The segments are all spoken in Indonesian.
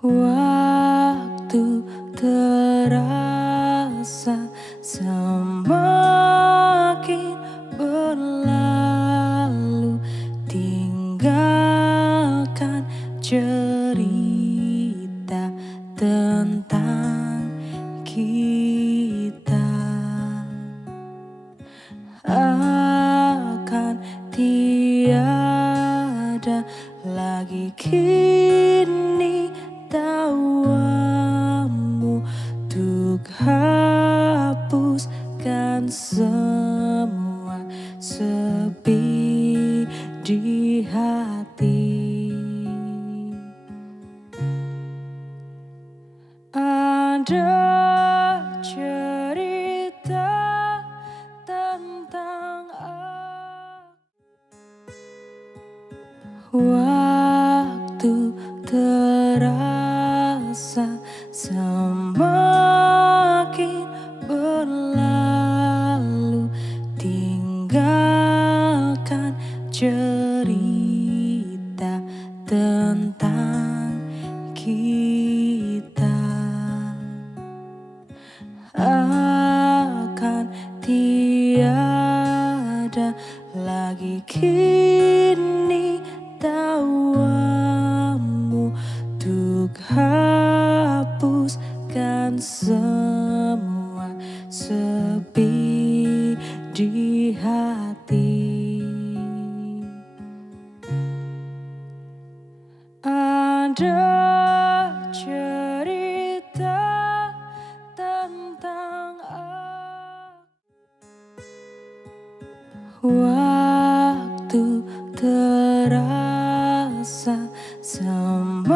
Waktu terasa semakin berlalu, tinggalkan cerita tentang kita. Akan tiada lagi kini tawamu untuk hapuskan semua sepi di hati. Ada cerita tentang waktu terasa semakin berlalu, tinggalkan cerita tentang kita. Akan tiada lagi kini tawamu untuk hapuskan semua sepi di hati. Ada cerita tentang waktu terasa semakin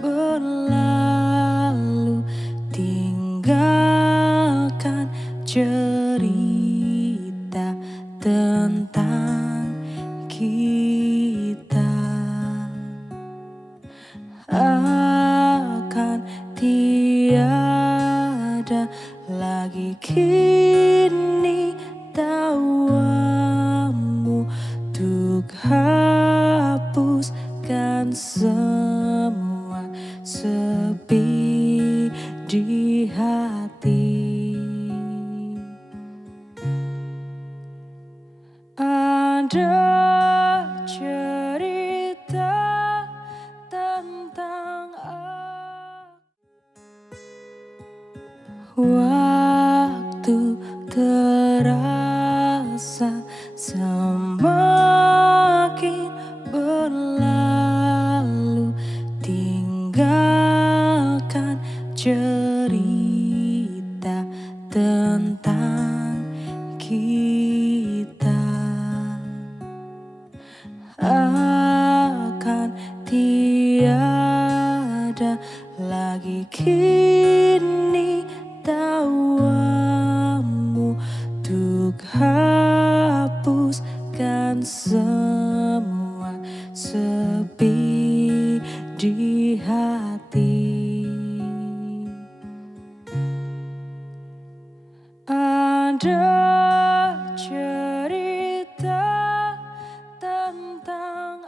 berlalu, tinggalkan cerita tentang kita. Akan tiada lagi kini tawamu untuk hapuskan semua sepi di hati. Ada cerita tentang waktu terasa semakin berlalu, tinggalkan cerita tentang kita. Akan tiada lagi kini tawamu untuk hapuskan semua sepi di hati. Ada cerita tentang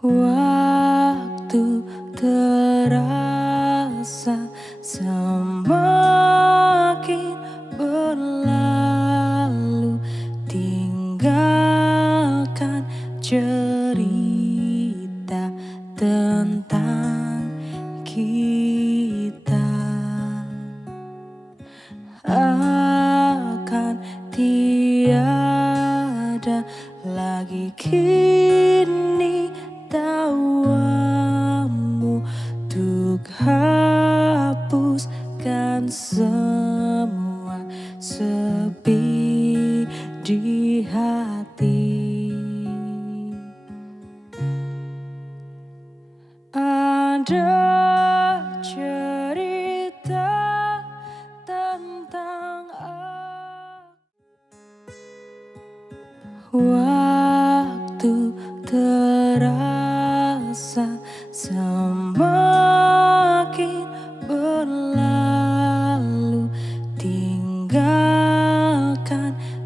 waktu terasa semakin berlalu, tinggalkan cerita tentang kita. Akan tiada lagi kini tawamu untuk hapuskan semua sepi di hati. Ada cerita tentang waktu terasa semakin berlalu, tinggalkan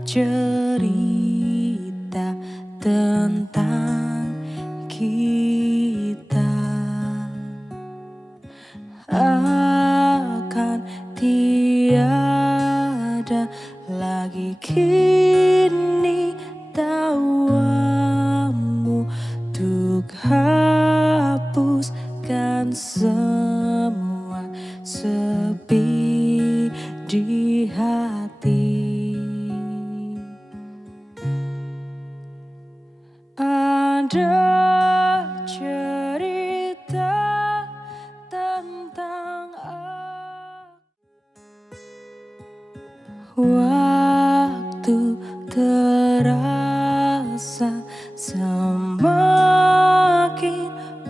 cerita tentang tiada lagi kini tawamu untuk hapuskan semua sepi di hati. Ada cerita tentang waktu terasa semakin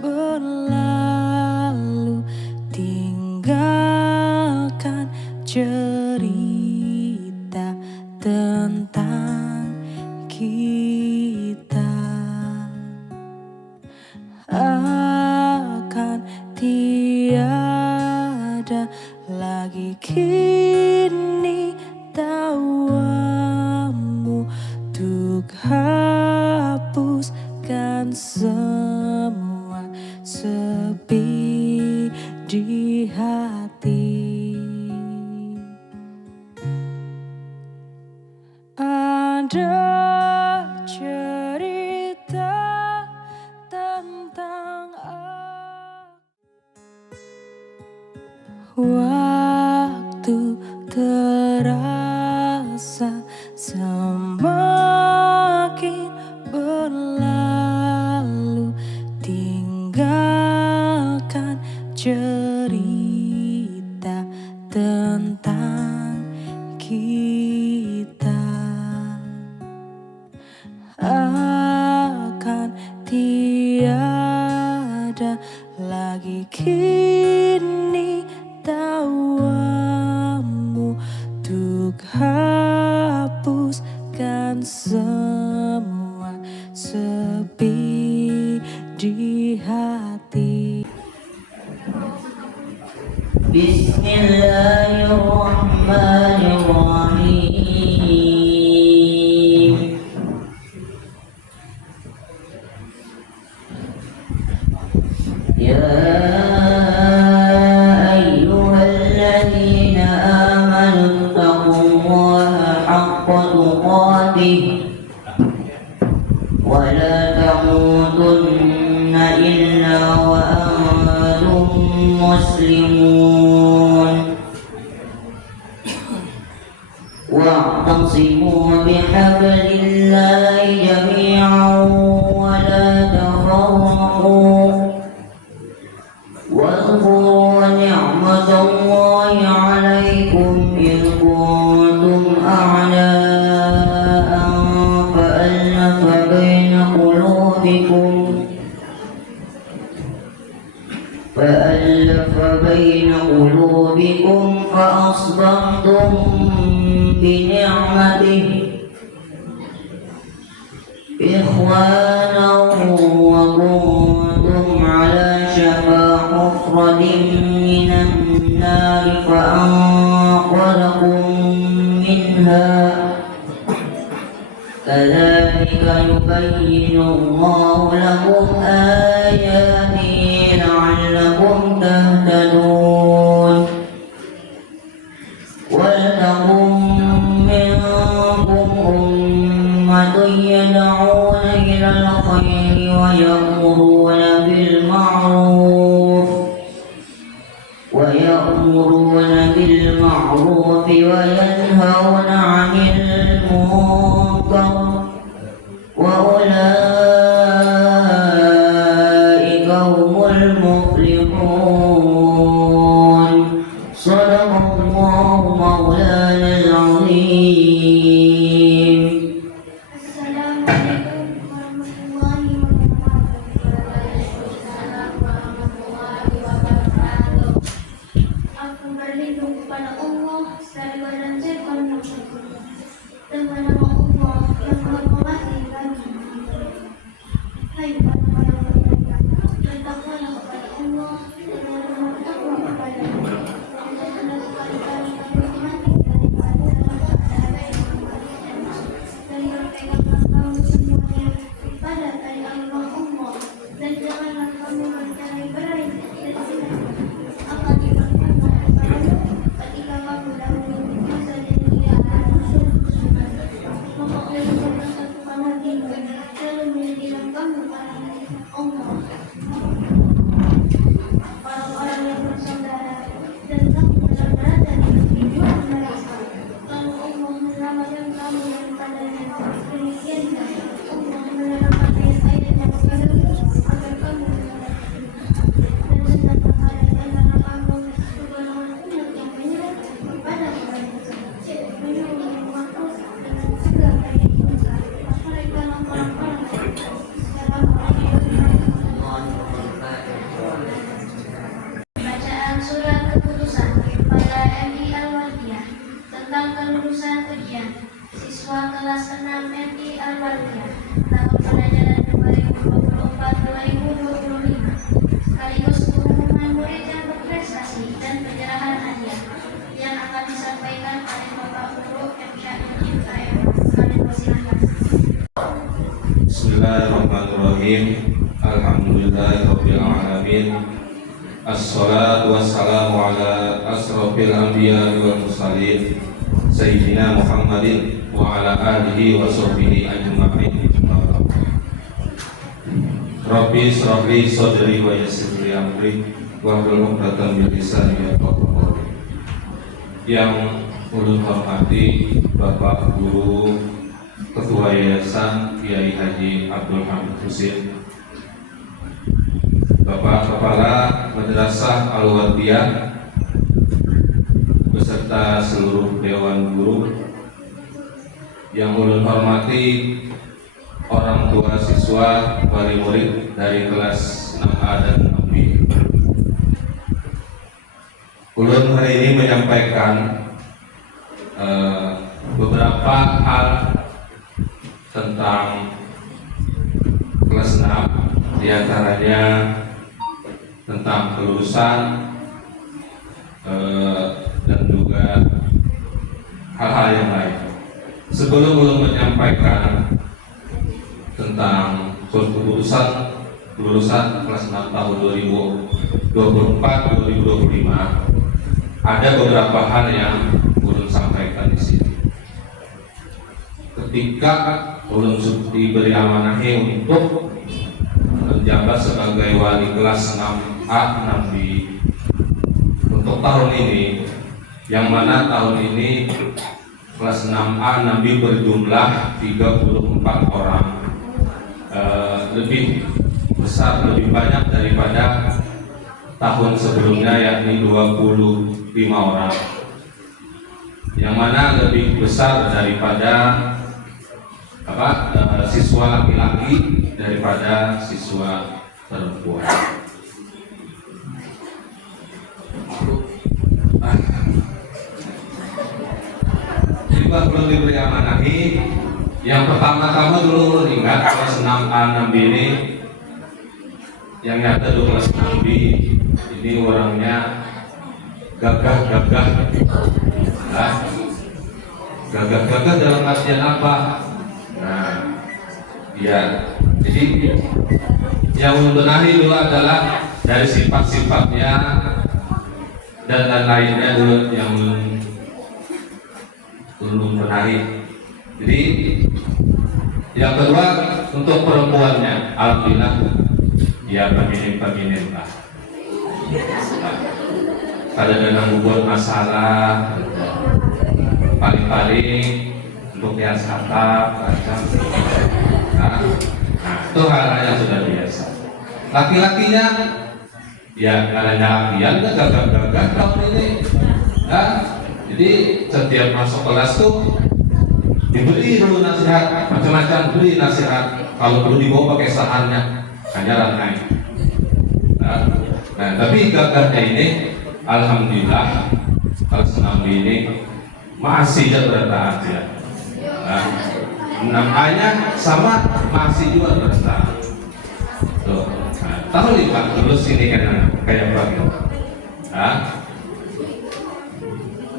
berlalu, tinggalkan cerita tentang kita. Akan tiada lagi kini tawamu untuk hapuskan semua sepi di hati. Ada cerita tentang waktu terasa semakin berlalu, tinggalkan cerita tentang kita. Akan tiada lagi kini tawamu untuk hapuskan semua sepi di hati. Bismillahirrahmanirrahim. Ya ayyuhalladzina amanu taqullaha haqqa tuqatih wa la tamutunna illa wa antum muslimun. Wa'tasimu bihablillahi jami'an wa la tafarraqu. واذكروا نعمة الله عليكم إذ كنتم أعداء فألف بين قلوبكم فأصبحتم بنعمته إخوانا وكنتم على شفا حفرة من النار فأنقذكم منها كذلك يبين الله لكم آياته لعلكم تهتدون ولتكن منكم أمة يدعون إلى الخير ويأمرون بالمعروف وينهون عن المنكر وأولئك هم المفلحون. صدق الله مولانا العظيم. Assalamualaikum warahmatullahi wabarakatuh. Aku berlindung kepada Allah dari badan setan dan pada Allah yang ujian. Siswa kelas 6 MI Al-Waliyah tahun pelajaran 2024-2025 sekaligus pengumuman murid yang berprestasi dan penyerahan hadiah yang akan disampaikan oleh Bapak Guru M. Syahidin KM. Kami persilahkan. Bismillahirrahmanirrahim. Alhamdulillahirabbil alamin. Assalatu wassalamu ala asrofil anbiya wal mursalin Sayyidina Muhammadin wa ala alihi wa sahbihi ajma'in. Rabbi shrah li sadri wa yassir li amri wahlul 'uqdatam min lisani yafqahu qawli. Yang ulun hormati Bapak Guru Ketua Yayasan Kiai Haji Abdul Hamid Husin, Bapak Kepala Madrasah Al-Wadiyah beserta seluruh Dewan Guru, yang ulun hormati orang tua siswa wali murid dari kelas 6A dan 6B. Ulun hari ini menyampaikan beberapa hal tentang kelas 6, diantaranya tentang kelulusan dan juga hal-hal yang lain. Sebelum belum menyampaikan tentang kelulusan kelas 6 tahun 2024-2025, ada beberapa hal yang ulun sampaikan di sini. Ketika ulun diberi amanahi untuk menjabat sebagai wali kelas 6A 6B untuk tahun ini, yang mana tahun ini kelas 6A 6B berjumlah 34 orang, lebih besar, lebih banyak daripada tahun sebelumnya, yakni 25 orang, yang mana lebih besar daripada siswa laki-laki daripada siswa perempuan. Jadi belum diberi amanahi. Yang pertama-tama dulu ingat kelas 6A 6B ini, yang nyata dulu kelas 6B ini orangnya gagah-gagah. Gagah-gagah dalam artian apa? Nah, ya, jadi yang membenahi dulu adalah dari sifat-sifatnya dan lain-lainnya dulu yang belum benahi. Jadi yang kedua, untuk perempuannya, alhamdulillah ya feminin lah. Pada dalam buat masalah paling-paling untuk yang atap, nah, itu hal-hal yang sudah biasa. Laki-lakinya ya karena latihan kan gagah-gagah tahun ini. Nah, jadi setiap masuk kelas tuh diberi dulu nasihat, macam-macam beri nasihat. Kalau perlu dibawa pakai sahannya, hanya rantai. Nah, tapi gagahnya ini, alhamdulillah, kalau senang ini masih bertahan ya. Nah, 6A-nya sama masih juga bertahan. Tuh, tahu nih Pak, terus ini kayak apa?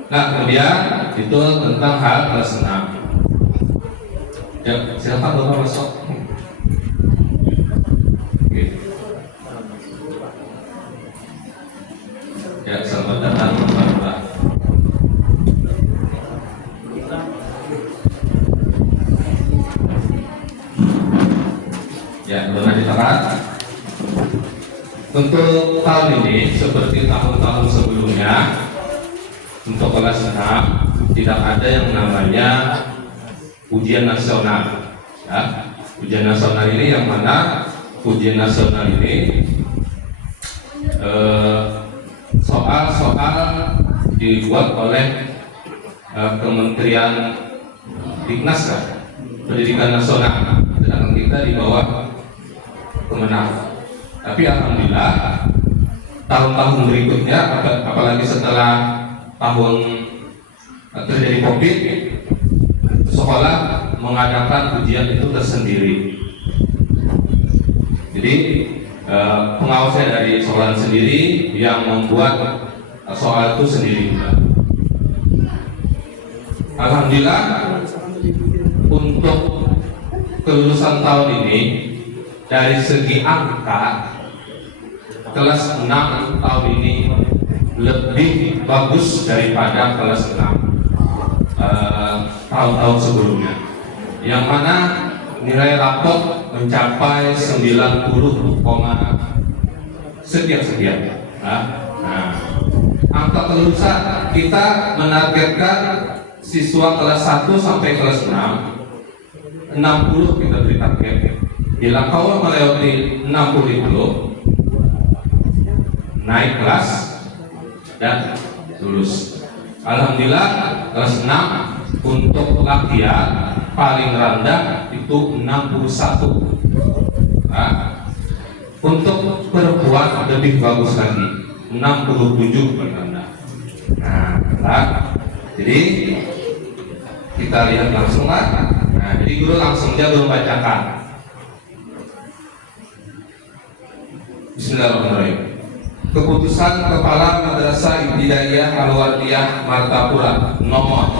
Nah, kemudian itu tentang hal kelas 6. Ya, silakan Bapak masuk. Oke. Ya, selamat datang Bapak. Ya, benar ditahan. Untuk tahun ini seperti tahun-tahun sebelumnya, untuk kelas 6 tidak ada yang namanya ujian nasional. Ya, ujian nasional ini yang mana ujian nasional ini soal-soal dibuat oleh Kementerian Diknas kan, Pendidikan Nasional, sedangkan kita di bawah Kemenang. Tapi alhamdulillah tahun-tahun berikutnya, apalagi setelah tahun terjadi COVID, sekolah mengadakan ujian itu tersendiri. Jadi pengawasnya dari sekolah sendiri yang membuat soal itu sendiri juga. Alhamdulillah untuk kelulusan tahun ini dari segi angka kelas 6 tahun ini lebih bagus daripada kelas 6 tahun-tahun sebelumnya, yang mana nilai rapot mencapai 90, sekian. Nah, angka kelulusan kita menargetkan siswa kelas 1 sampai kelas 6 60 kita beri target. Bila kau melewati 60 itu naik kelas dan lulus. Alhamdulillah kelas 6 untuk laki-laki paling rendah itu 61. Nah, untuk perempuan lebih bagus lagi 67 paling rendah. Nah, jadi kita lihat langsung lah. Nah, jadi guru langsung dia belum bacakan. Bismillahirrahmanirrahim. Keputusan Kepala Madrasah Ibtidaiyah Al-Wardiyah Martapura nomor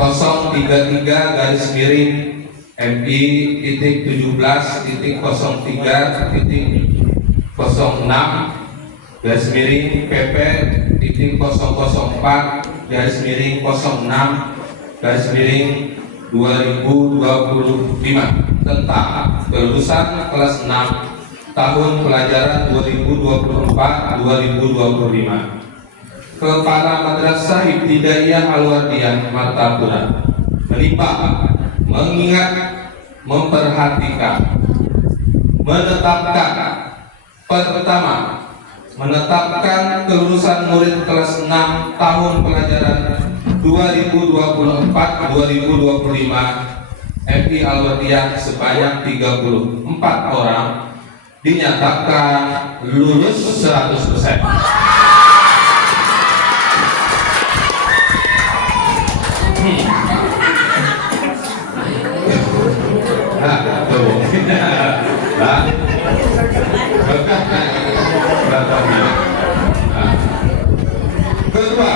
033-06-06-2025 tentang kelulusan kelas 6 tahun pelajaran 2024-2025. Kepala Madrasah Ibtidaiyah Al-Wardiyah Martapura menimbang, mengingat, memperhatikan, menetapkan. Pertama, menetapkan kelulusan murid kelas 6 tahun pelajaran 2024-2025 MI Al-Wardiyah sebanyak 34 orang dinyatakan lulus 100%. Kedua,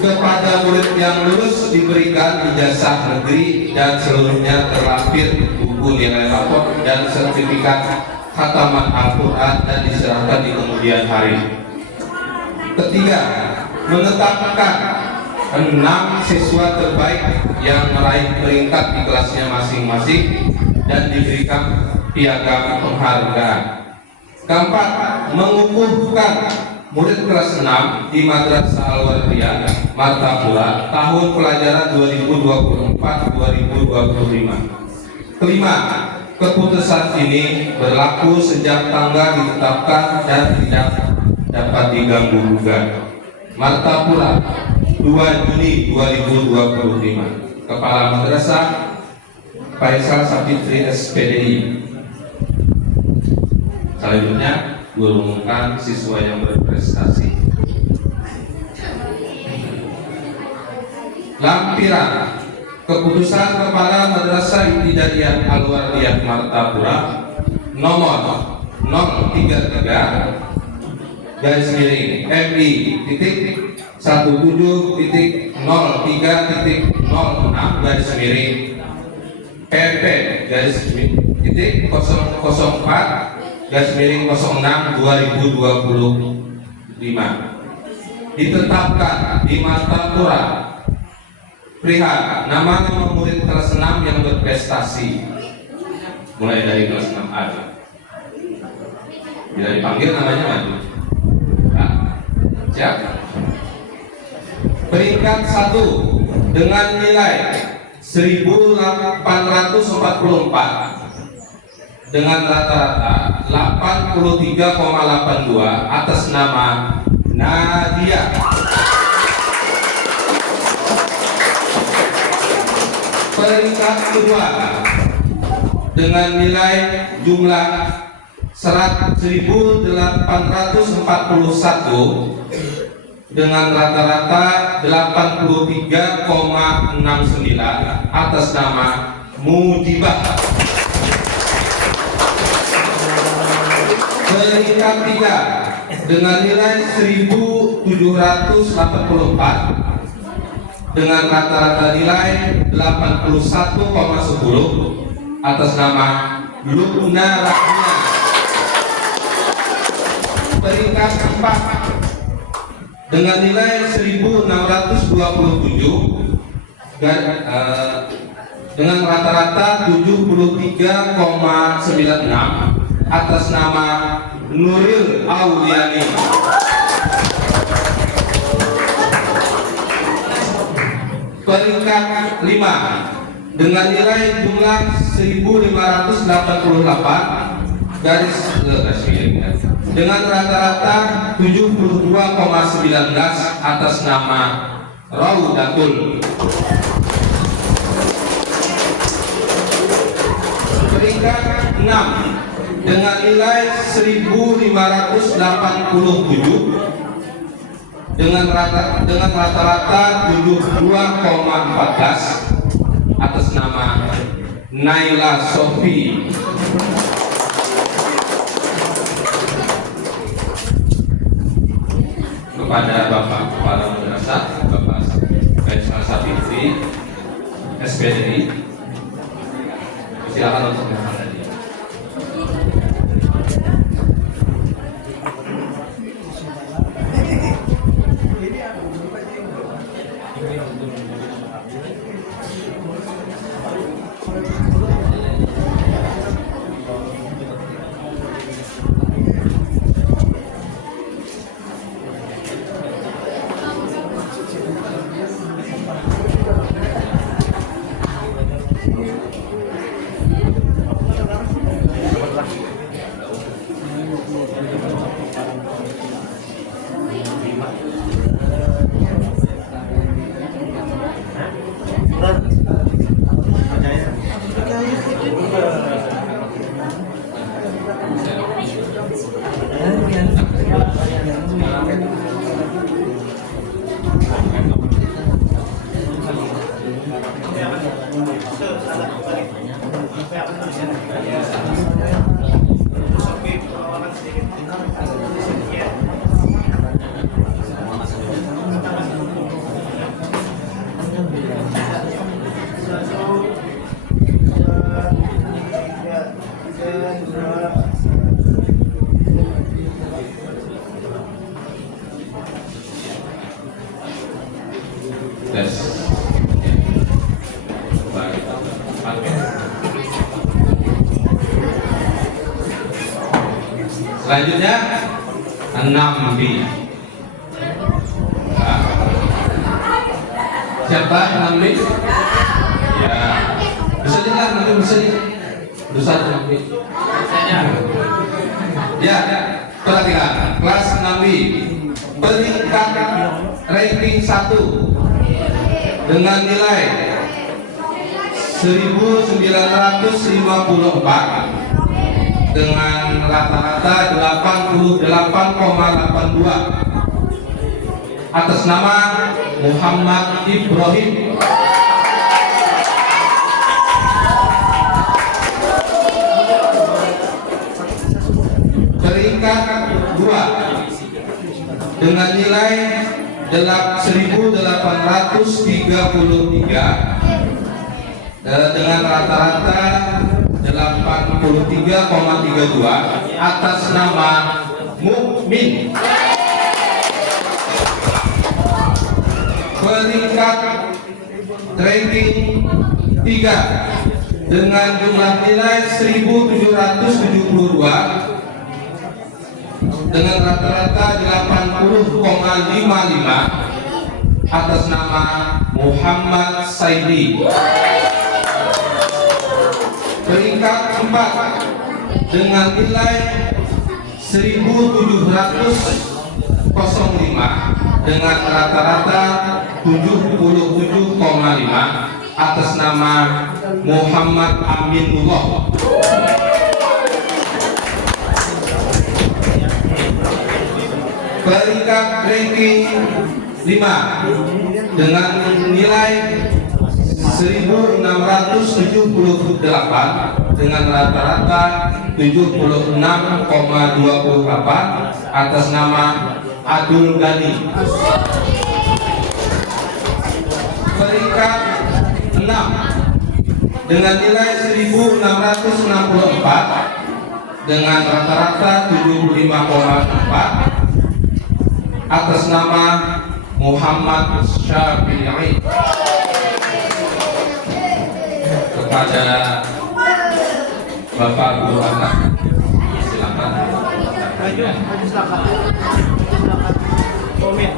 kepada murid yang lulus diberikan ijazah negeri dan seluruhnya terlampir buku nilai rapor dan sertifikat khataman Al-Quran dan diserahkan di kemudian hari. Ketiga, menetapkan 6 siswa terbaik yang meraih peringkat di kelasnya masing-masing dan diberikan piagam penghargaan. Keempat, mengukuhkan murid kelas 6 di Madrasah Al-Wardiyah Martapura tahun pelajaran 2024-2025. Kelima, keputusan ini berlaku sejak tanggal ditetapkan dan tidak dapat diganggu gugat. Martapura 2 Juni 2025. Kepala Madrasah Faisal Sapitri SPDI. Selanjutnya mengumumkan siswa yang berprestasi. Lampiran keputusan Kepala Madrasah Ibtidaiyah Al-Wardiyah Martapura nomor 033-00-PP-17-PP-04-06-2025 ditetapkan di Martapura perihal nama-nama murid kelas 6 yang berprestasi mulai dari kelas 6A. Bila dipanggil namanya maju. Nah, siap. Peringkat 1 dengan nilai 1844 dengan rata-rata 83,82 atas nama Nadia. Peringkat 2 dengan nilai jumlah 1841 dengan rata-rata 83,69 atas nama Mujibah. Peringkat 3 dengan nilai 1784 dengan rata-rata nilai 81,10 atas nama Lubna Rahma. Peringkat 4 dengan nilai 1627 dengan rata-rata 73,96 atas nama Nuril Auliani. Peringkat 5 dengan nilai jumlah 1588 dengan rata-rata 72,19 atas nama Raudatul. Peringkat 6 dengan nilai 1587 dengan rata-rata 72,14 atas nama Naila Sofi. Kepada Bapak Kepala Madrasah, Bapak Faisal Sabitri, SPDI, silakan untuk menghadiri. Selanjutnya 6B. Nah, siapa 6B? Ya, bisa lihat nanti bisa lihat. Bisa 6B. Ya, perhatikan kelas 6B peringkat ranking 1 dengan nilai 1954 dengan rata-rata 88,82 atas nama Muhammad Ibrahim. Peringkat 2 dengan nilai 1833 dengan rata-rata 83,32 atas nama Mukmin. Peringkat ranking 3 dengan jumlah nilai 1772 dengan rata-rata 80,55 atas nama Muhammad Saidi. Peringkat 4 dengan nilai 1705 dengan rata-rata 77,5 atas nama Muhammad Aminullah. peringkat ranking 5 dengan nilai 1678 dengan rata-rata 76,28 atas nama Abdul Ghani. Peringkat 6 dengan nilai 1664 dengan rata-rata 75,4 atas nama Muhammad Syafi'i. Kepada Bapak Guru Anak, silakan. Silakan. Komen.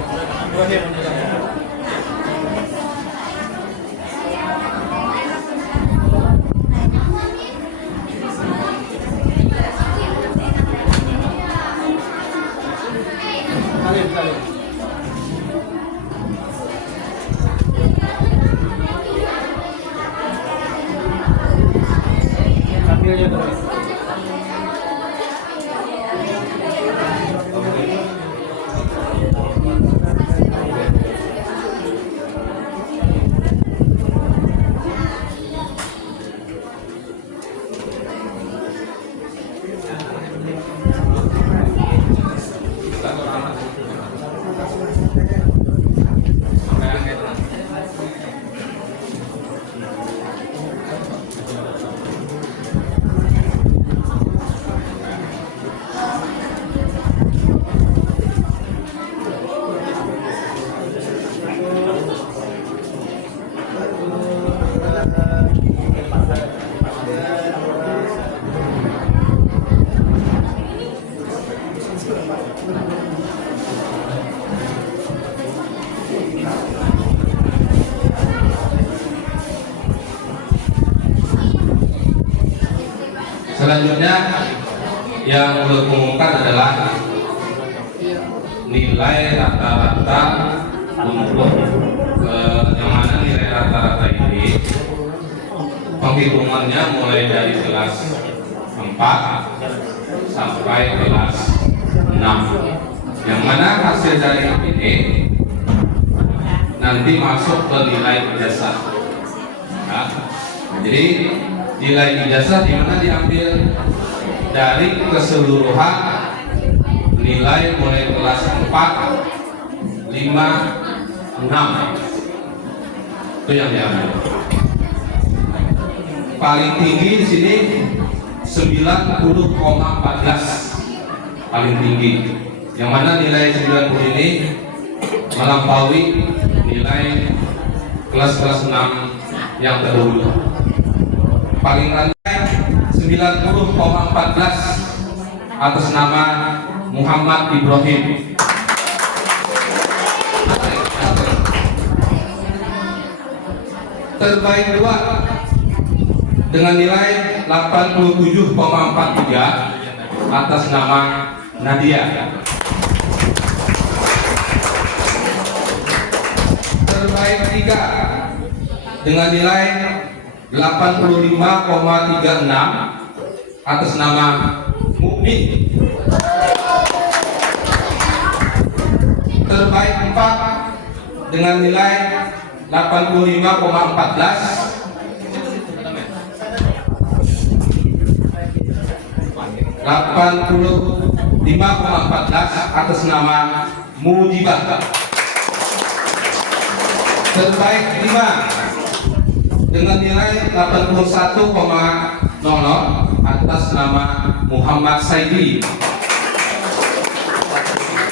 Selanjutnya yang perlu diumumkan adalah nilai rata-rata untuk yang mana nilai rata-rata ini penghitungannya mulai dari kelas 4 sampai kelas 6, yang mana hasil dari ini nanti masuk ke nilai ijazah. Nah, jadi nilai ijazah di mana diambil dari keseluruhan nilai mulai kelas 4, 5, 6. Itu yang diambil. Paling tinggi di sini 90,14 paling tinggi. Yang mana nilai 90 ini melampaui nilai kelas-kelas 6 yang terdahulu. Paling rendah 90,14 atas nama Muhammad Ibrahim. Terbaik dua dengan nilai 87,43 atas nama Nadia. Terbaik tiga dengan nilai 85,36 atas nama Mukmin. Terbaik 4 dengan nilai 85,14 atas nama Mujibah. Terbaik 5 dengan nilai 81,00 atas nama Muhammad Saidi.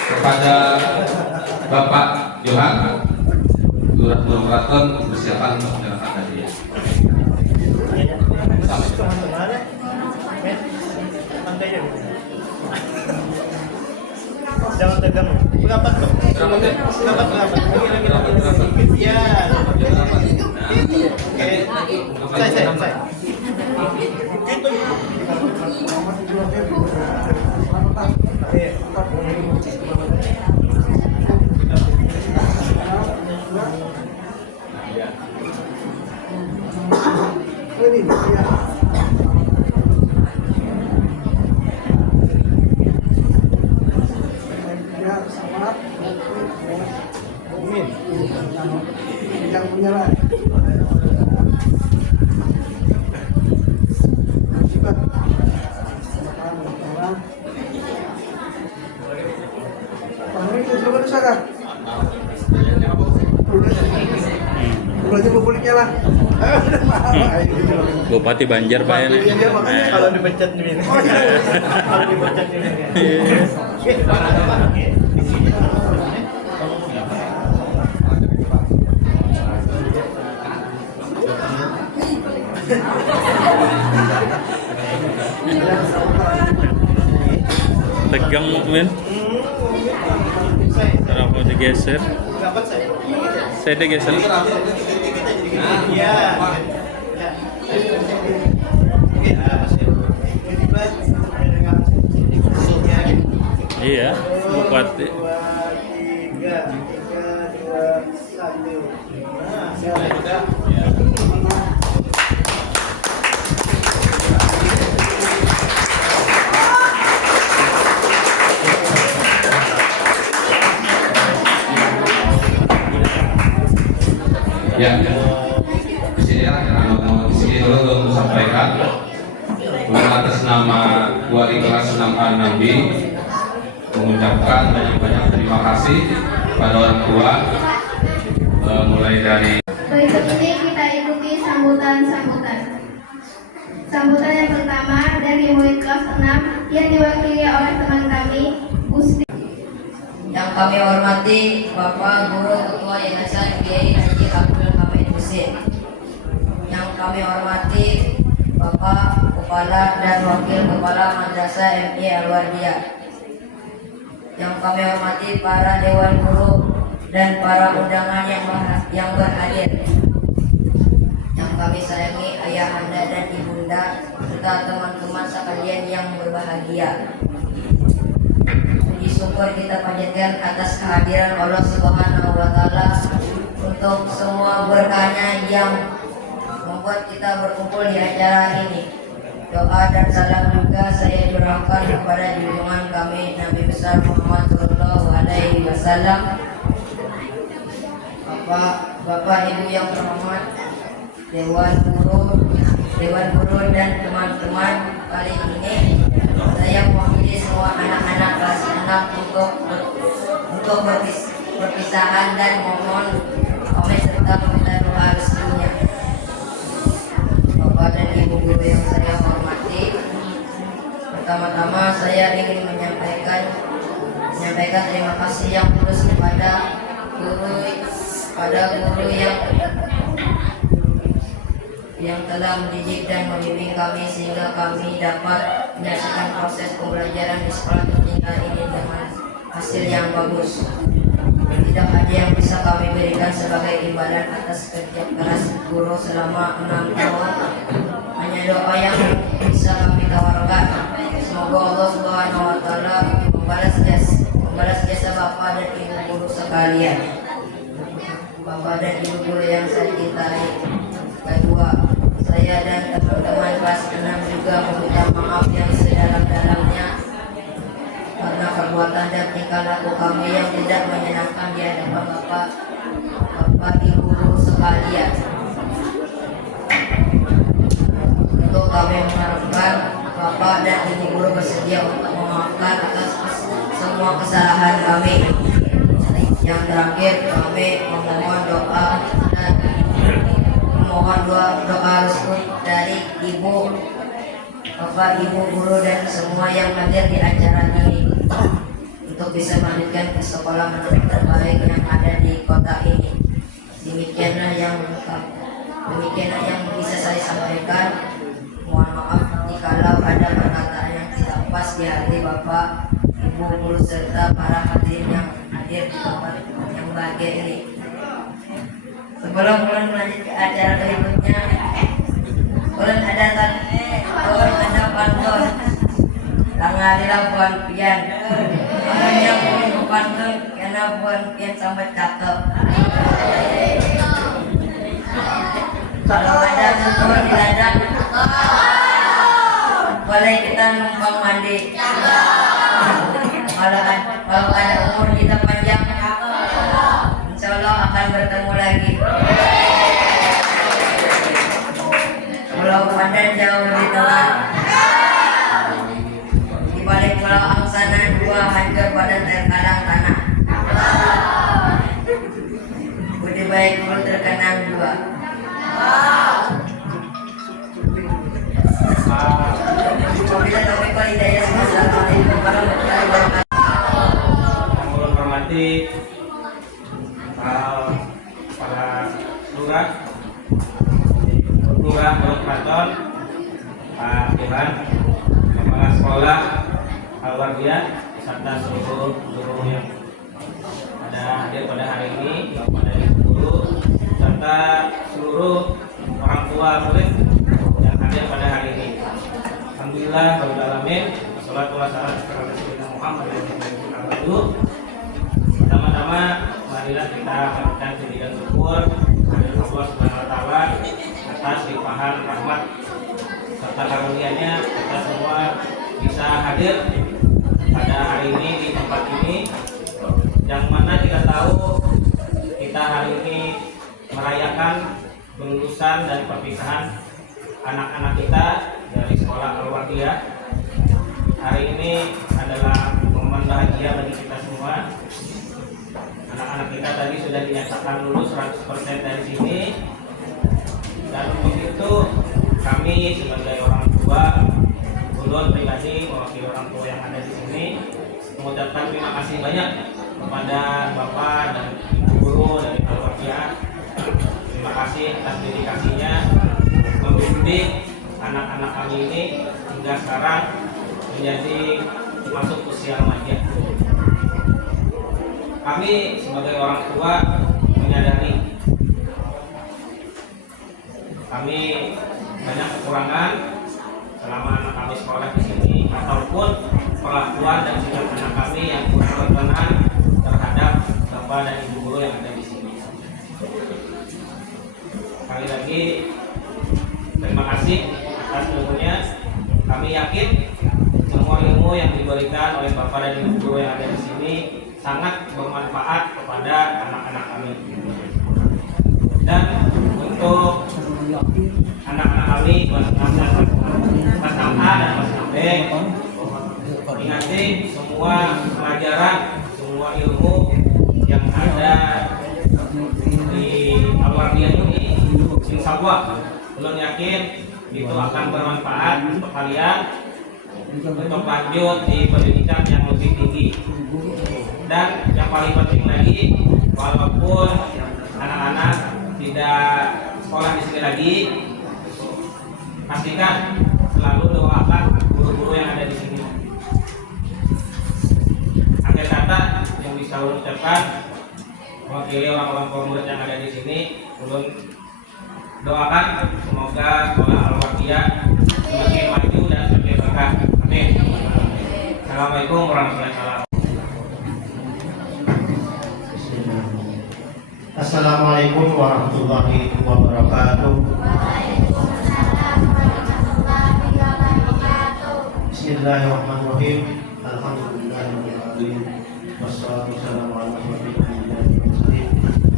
Kepada Bapak Johan Lurah Nurraton bersiapan untuk menyerahkan hadiah. Jangan tegang. Berapa tuh? Berapa? Ya. Saya. Gitu. lah. Bupati Banjar Pak ya. Iya dia makanya kalau dipecat ini. Kalau dipecat ini. Tegang men. Kenapa digeser? Dapat saya. Saya digeser. Iya. Iya, Bupati. 3, 2, 1. Nah, Ya, di sini di sini dulu untuk sampaikan atas nama wali kelas 6A Nabi mengucapkan banyak-banyak terima kasih pada orang tua, mulai dari Berikut ini kita ikuti sambutan-sambutan. Sambutan yang pertama dari murid kelas 6 yang diwakili oleh teman kami, Gusti. Yang kami hormati Bapak Guru Ketua Yayasan Kiai Haji Abdul Hamid Husin. Yang kami hormati Bapak Kepala dan Wakil Kepala Madrasah MI Al-Wardiyah. Yang kami hormati para Dewan Guru dan para undangan yang berhadir. Yang kami sayangi ayahanda dan ibunda serta teman-teman sekalian yang berbahagia. Puji syukur kita panjatkan atas kehadiran Allah Subhanahu wa Ta'ala untuk semua berkahnya yang membuat kita berkumpul di acara ini. Doa dan salam juga saya curahkan kepada junjungan kami Nabi besar Muhammad Sallallahu Alaihi Wasallam. Bapak Ibu yang terhormat, Dewan Guru dan teman-teman, kali ini saya mewakili semua anak-anak kelas 6 untuk perpisahan dan mohon pamit serta meminta doa restunya. Bapak dan Ibu guru yang saya hormati, pertama-tama saya ingin menyampaikan terima kasih yang tulus kepada guru yang telah mendidik dan membimbing kami sehingga kami dapat menyaksikan proses pembelajaran di sekolah tercinta ini dengan hasil yang bagus. Tidak ada yang bisa kami berikan sebagai imbalan atas kerja keras guru selama 6 tahun. Hanya doa yang bisa kami tawarkan. Semoga Allah Subhanahu wa Ta'ala membalas jasa Bapak dan Ibu guru sekalian. Bapak dan Ibu guru yang saya cintai. Kedua, saya dan teman-teman kelas 6 juga meminta maaf yang sedalam-dalamnya karena perbuatan dan tingkah laku kami yang tidak menyenangkan di hadapan Bapak Ibu guru sekalian. Tentu kami mengharapkan Bapak dan Ibu guru bersedia untuk memaafkan atas semua kesalahan kami. Yang terakhir, kami memohon doa restu dari Bapak Ibu guru dan semua yang hadir di acara ini untuk bisa melanjutkan ke sekolah menengah terbaik yang ada di kota ini. Demikianlah yang bisa saya sampaikan. Mohon maaf jikalau ada perkataan yang tidak pas di hati Bapak Ibu guru serta para hadirin yang hadir di tempat yang bahagia ini. Sebelum melanjut ke acara berikutnya, ulun ada pantun langalila buan pian. Makanya ulun pantun karena buan pian sampai cakep. Kalau ada syukur di ladang, boleh kita numpang mandi. Kalau ada umur kita panjang, insya Allah akan bertemu lagi. Pulau Pandan jauh lebih telat. Di balik pulau Angsana 2 hancur badan terkadang tanah. Budi baik dulu terkenang 2. Keraton, Pak Johan, Kepala Sekolah Al-Wardiyah, serta seluruh guru yang ada hadir pada hari ini, Bapak dan Ibu guru, serta seluruh orang tua murid yang hadir pada hari ini. Alhamdulillah, rabbil alamin, wassalatu wassalamu ala Rasulillah Muhammad SAW. Pertama-tama, marilah kita mengucapkan puji dan syukur kepada Allah Subhanahu wa taala atas limpahan rahmat serta karunia-Nya kita semua bisa hadir pada hari ini di tempat ini, yang mana kita tahu kita hari ini merayakan kelulusan dan perpisahan anak-anak kita dari sekolah Al-Wardiyah. Hari ini adalah momen bahagia bagi kita semua. Anak-anak kita tadi sudah dinyatakan lulus 100% dari sini, dan untuk itu kami sebagai orang tua, ulun pribadi mewakili orang tua yang ada di sini, mengucapkan terima kasih banyak kepada Bapak dan Ibu guru dari Al-Wardiyah. Terima kasih atas dedikasinya membimbing anak-anak kami ini hingga sekarang menjadi masuk usia remaja. Kami sebagai orang tua menyadari kami banyak kekurangan selama anak kami sekolah di sini, ataupun perlakuan dan sikap anak kami yang kurang berkenan terhadap Bapak dan Ibu guru yang ada di sini. Sekali lagi terima kasih atas ilmunya. Kami yakin semua ilmu yang diberikan oleh Bapak dan Ibu guru yang ada di sini sangat bermanfaat kepada anak-anak kami. Dan untuk anak-anak kami kelas 6A dan kelas 6B, ingati semua pelajaran, semua ilmu yang ada di Al-Wardiyah ini, insya Allah belum yakin itu akan bermanfaat untuk kalian untuk lanjut di pendidikan yang lebih tinggi. Dan yang paling penting lagi, walaupun anak-anak tidak sekolah di sini lagi, pastikan selalu doakan guru-guru yang ada di sini. Akhir kata yang bisa ulun ucapkan, mewakili orang-orang tua murid yang ada di sini, ulun doakan semoga sekolah Al-Wardiyah semakin maju dan semakin berkah. Amin. Assalamualaikum warahmatullahi wabarakatuh. Assalamualaikum warahmatullahi wabarakatuh. Bismillahirrahmanirrahim. Alhamdulillahirrahmanirrahim. Wassalatu wassalamu ala rasulillah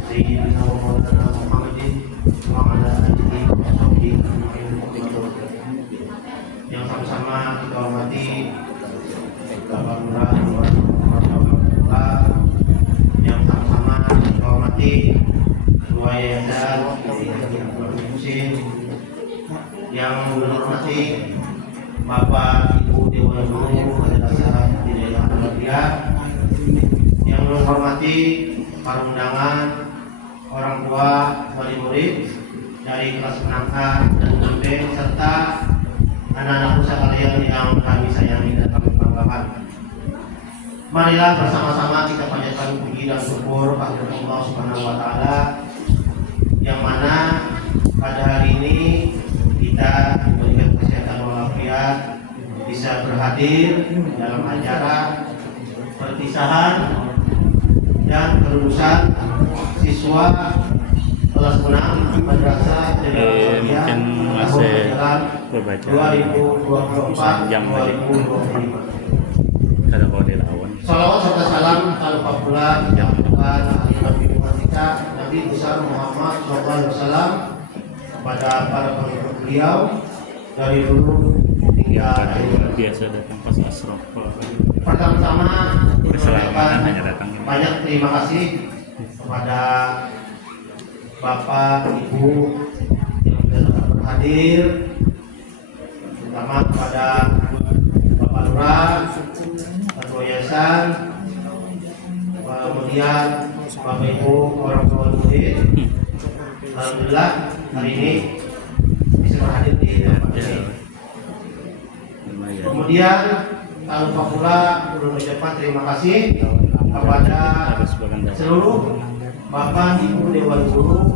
Sayyidina wa maulana Muhammadin wa ala alihi wa sahbihi ajma'in. Yang sama-sama kita hormati Bapak Lurah yang sama-sama kita hormati Ketua Yayasan Musim, yang menghormati Bapak Ibu Dewan Guru Madrasah Hidayah Al-Wardiyah, yang menghormati para undangan, orang tua, wali murid dari kelas 6A dan 6B, serta anak-anakku sekalian yang kami sayangi dan kami banggakan. Marilah bersama-sama kita panjatkan puji dan syukur kepada Allah Subhanahu wa taala, yang mana pada hari ini kita diberikan kesehatan walafiat bisa berhadir dalam acara perpisahan dan kelulusan siswa kelas 6 Madrasah Al-Wardiyah tahun ajaran 2024-2025. Salawat serta salam tanpa pula yang Tuhan Nabi kita Nabi besar Muhammad SAW kepada para pengikut beliau dari dulu hingga akhir. Biasa datang pas asrof. Pertama-tama Keselamatan hanya datang. banyak terima kasih kepada Bapak Ibu yang sudah berhadir, terutama kepada Bapak Lurah, Ketua Yayasan, kemudian Bapak Ibu orang tua murid. Alhamdulillah hari ini bisa berhadir hadir di tempat ini. Lumayan. Kemudian tak lupa pula ulun ucapkan terima kasih kepada seluruh Bapak Ibu Dewan Guru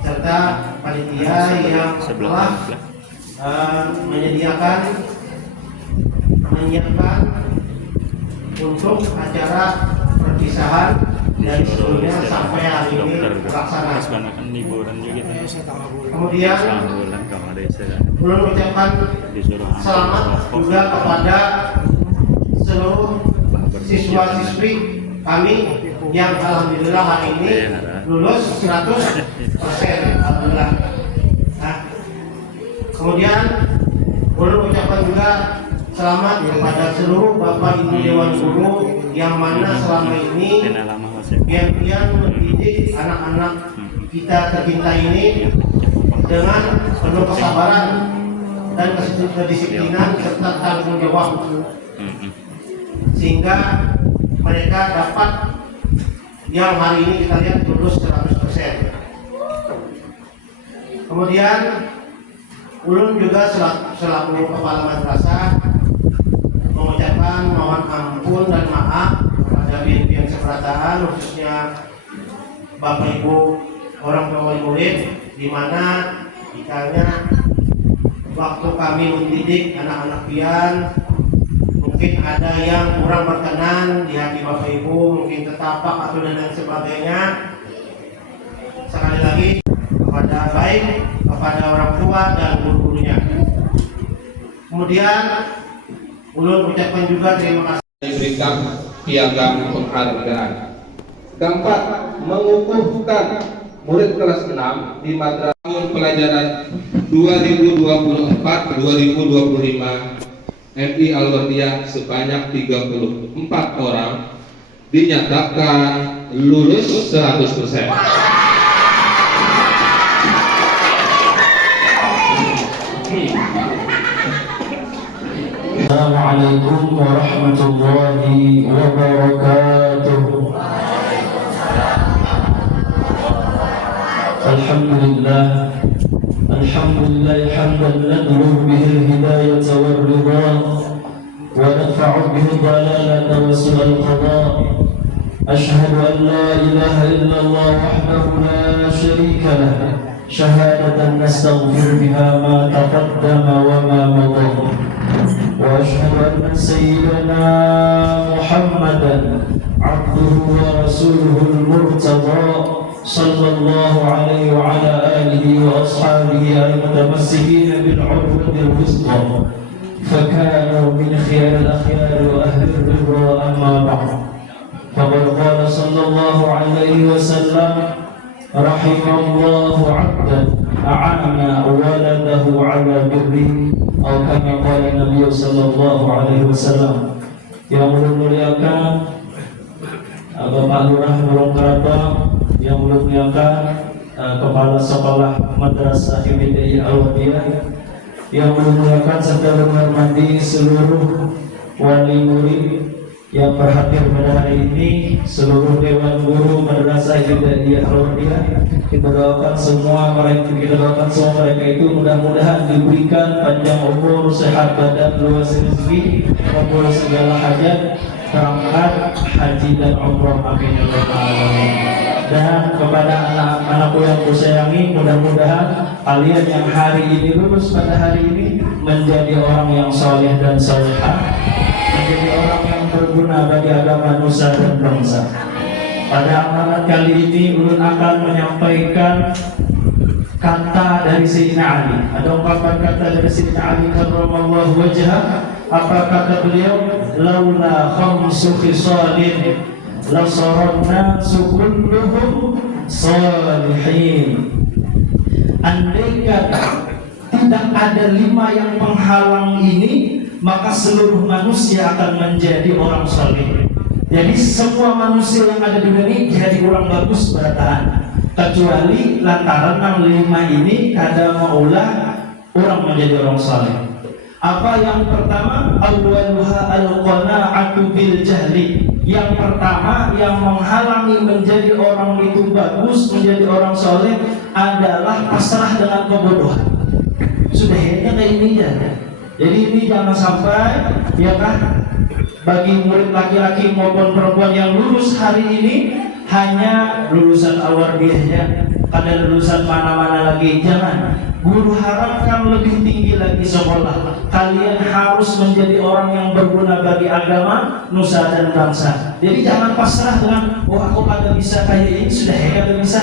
serta panitia yang telah menyiapkan untuk acara perpisahan dari sebelumnya sampai hari ini terlaksana. Kan liburan juga kita. Kemudian Bulan kalau ada istilah ulun ucapkan disuruh selamat juga kepada seluruh siswa-siswi kami yang alhamdulillah hari ini lulus 100%. Alhamdulillah. Nah, kemudian ulun ucapkan juga selamat kepada seluruh Bapak Ibu Dewan Guru yang mana selama ini biar mendidik anak-anak kita tercinta ini dengan penuh kesabaran dan kedisiplinan serta tanggung jawab, sehingga mereka dapat yang hari ini kita lihat lulus 100%. Kemudian ulun juga selaku kepala madrasah mengucapkan mohon ampun dan maaf kepada pihak seberataan, khususnya Bapak Ibu orang tua wali murid, di mana jikanya waktu kami mendidik anak-anak pian mungkin ada yang kurang berkenan di hati Bapak Ibu, mungkin ketapak atau dan lain sebagainya. Sekali lagi kepada baik kepada orang tua dan guru-gurunya. Kemudian ulun ucapkan juga terima kasih diberikan piagam penghargaan. Keempat, mengukuhkan murid kelas 6 di madrasah tahun pelajaran 2024-2025 MI Al-Wardiyah sebanyak 34 orang dinyatakan lulus 100%. Assalamualaikum warahmatullahi wabarakatuh. Alhamdulillah hamdan nad'u bihi al-hidayata war-ridha wa nadfa'u bihi ad-dalalata wa su'al qada. Ashhadu an la ilaha illallah wahdahu la sharika lah, shahadatan nastaghfir biha ma taqaddama wa ma madha. وأشهد أن سيدنا محمدا عبده ورسوله المرتضى صلى الله عليه وعلى آله وأصحابه المتمسكين بالعروة الوثقى فكانوا من خيار الأخيار وأهل الرضا. أما بعد، فقد قال صلى الله عليه وسلم: رحم الله عبدا أعان ولده على بره، atau kama qala Nabi sallallahu alaihi wasallam. Yang muliakan Bapak Lurah Burung Keraba, yang muliakan Kepala Sekolah Madrasah Ibtidaiyah Al-Wardiyah, yang muliakan serta menghormati seluruh wali murid yang berhadir pada hari ini, seluruh Dewan Guru Madrasah Ibtidaiyah Al-Wardiyah. Kita doakan semua mereka itu mudah-mudahan diberikan panjang umur, sehat badan, luas rezeki, kabul segala hajat, berangkat haji dan umroh, amin ya rabbal alamin. Dan kepada anak-anakku yang kusayangi, mudah-mudahan kalian yang hari ini lulus pada hari ini menjadi orang yang soleh dan solehah, menjadi orang yang berguna bagi agama nusa dan bangsa. Pada amanat kali ini ulun akan menyampaikan kata dari Sayyidina Ali. Ada ungkapan kata dari Sayyidina Ali karramallahu wajhah. Apa kata beliau? Laula khamsu khisalin la saranna kulluhum salihin. Andai kata tidak ada 5 yang menghalang ini, maka seluruh manusia akan menjadi orang saleh. Jadi semua manusia yang ada di dunia ini jadi orang bagus bertahan, kecuali lantaran 5 ini ada maulah orang menjadi orang saleh. Apa yang pertama? Awwaluha al-qana'atu bil jahli. Yang pertama yang menghalangi menjadi orang itu bagus, menjadi orang saleh adalah pasrah dengan kebodohan. sudah headnya kayak ini ya. Jadi ini jangan sampai ya kan, bagi murid laki-laki maupun perempuan yang lulus hari ini hanya lulusan awardiyahnya, kada lulusan mana-mana lagi. Jangan, guru harapkan lebih tinggi lagi sekolah. Kalian harus menjadi orang yang berguna bagi agama, nusa dan bangsa. Jadi jangan pasrah dengan oh aku kada bisa kayak ini, sudah kada bisa.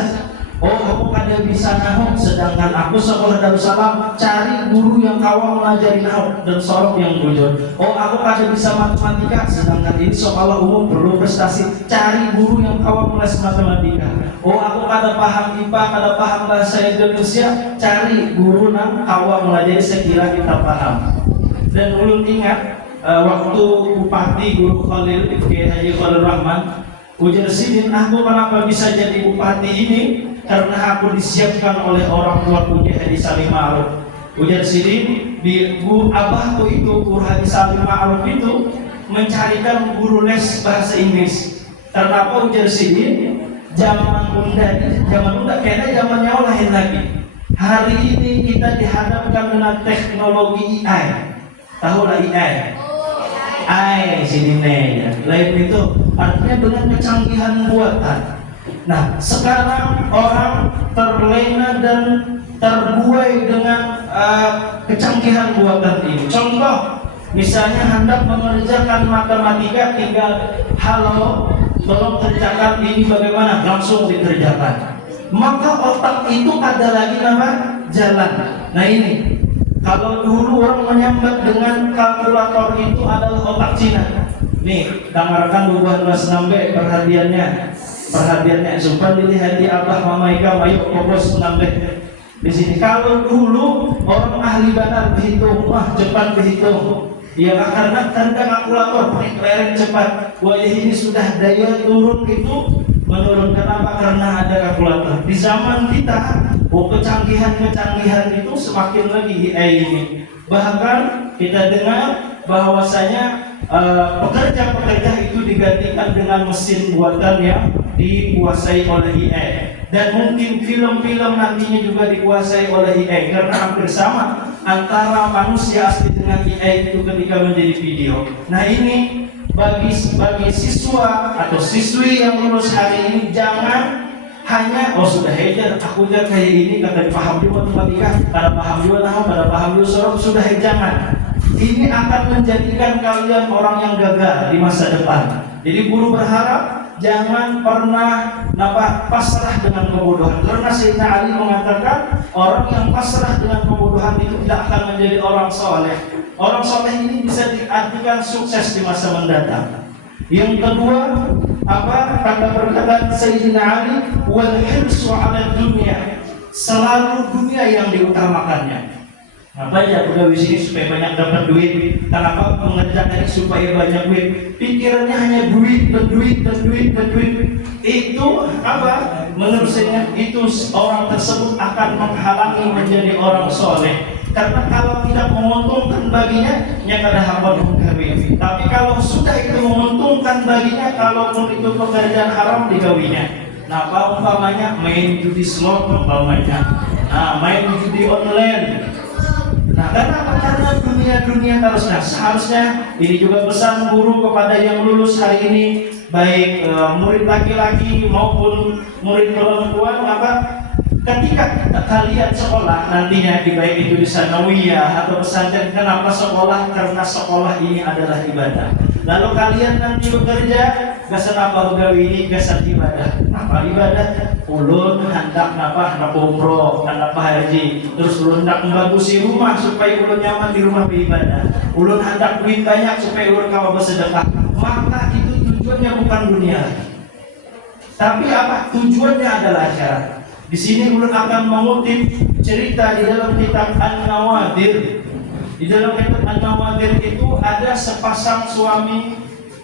Oh aku kada bisa nahwu, sedangkan aku sekolah Darussalam cari guru yang kawal mengajari nahwu dan sorok yang bujur. Oh aku kada bisa matematika, sedangkan ini sekolah umum perlu prestasi, cari guru yang kawal meles matematika. Oh aku kada paham IPA, kada paham bahasa Indonesia, cari guru yang kawal mengajari sekira kita paham. Dan ulun ingat waktu Bupati Guru Khalil Kiai Haji Khalil Rahman ujar sidin, aku kenapa bisa jadi bupati ini? Karena aku disiapkan oleh orang tua Kiai Haji Salim Ma'ruf. Ujar sidin, di abahku itu Guru Haji Salim Ma'ruf itu mencarikan guru les bahasa Inggris. Kenapa ujar sidin? Zaman unda kayaknya zamannya lain lagi. Hari ini kita dihadapkan dengan teknologi AI. Tahu lah AI? AI sini ya. Lain itu artinya dengan kecanggihan buatan. Nah, sekarang orang terlena dan terbuai dengan kecanggihan buatan ini. Contoh, misalnya hendak mengerjakan matematika, tinggal halo, tolong kerjakan ini bagaimana, langsung dikerjakan. Maka otak itu ada lagi nama jalan. Nah ini, kalau dulu orang menyambat dengan kalkulator itu adalah otak Cina. Nih, dengarkan bubuhan kelas 6B perhatiannya supaya dilihat di abah mama ika mayu fokus 6B. Di sini kalau dulu orang ahli benar berhitung, cepat berhitung. Ya karena kalkulator pakai kelereng cepat. Wah ini sudah daya turun itu menurun. Kenapa? Karena ada kalkulator. Di zaman kita, kecanggihan itu semakin lagi AI ini. Bahkan kita dengar bahwasanya pekerja-pekerja itu digantikan dengan mesin buatan yang dikuasai oleh AI. Dan mungkin film-film nantinya juga dikuasai oleh AI, karena hampir sama antara manusia asli dengan AI itu ketika menjadi video. Nah ini bagi siswa atau siswi yang lulus hari ini, jangan hanya sudah hejar, aku udah kayak ini, kata paham juga matematika, kada paham juga nahwu, kada paham juga sorok, sudah jangan. Ini akan menjadikan kalian orang yang gagal di masa depan. Jadi guru berharap jangan pernah pasrah dengan kebodohan, karena Sayyidina Ali mengatakan orang yang pasrah dengan kebodohan itu tidak akan menjadi orang soleh. Orang soleh ini bisa diartikan sukses di masa mendatang. Yang kedua, kata perkataan Sayyidina Ali, wal hirsu 'ala dunya, selalu dunia yang diutamakannya. Apa ya pegawai sini supaya banyak dapat duit? Kenapa mengerjakan supaya banyak duit? Pikirannya hanya duit. Itu apa? Menurut saya itu orang tersebut akan menghalangi menjadi orang soleh. Karena kalau tidak menguntungkan baginya, kada hamba menggawi. Tapi kalau sudah itu menguntungkan baginya, kalaupun itu pekerjaan haram digawinya. Nah, apa umpamanya main judi slot umpamanya. Nah, main judi online. Nah, karena dunia terus. Nah, seharusnya ini juga pesan guru kepada yang lulus hari ini, baik murid laki-laki maupun murid perempuan, ketika kalian sekolah nantinya, baik itu di sanawiyah atau pesantren, kenapa sekolah? Karena sekolah ini adalah ibadah. Lalu kalian nanti bekerja, gasan apa begawi ini, gasan ibadah. Apa ibadah? Ulun hendak hendak umroh, hendak haji, terus ulun hendak membagusi rumah supaya ulun nyaman di rumah beribadah. Ulun hendak duit banyak supaya ulun kawa bersedekah. Maka itu tujuannya bukan dunia, tapi tujuannya adalah akhirat. Di sini ulun akan mengutip cerita di dalam kitab An-Nawadir. Di dalam kitab An-Nawadir itu ada sepasang suami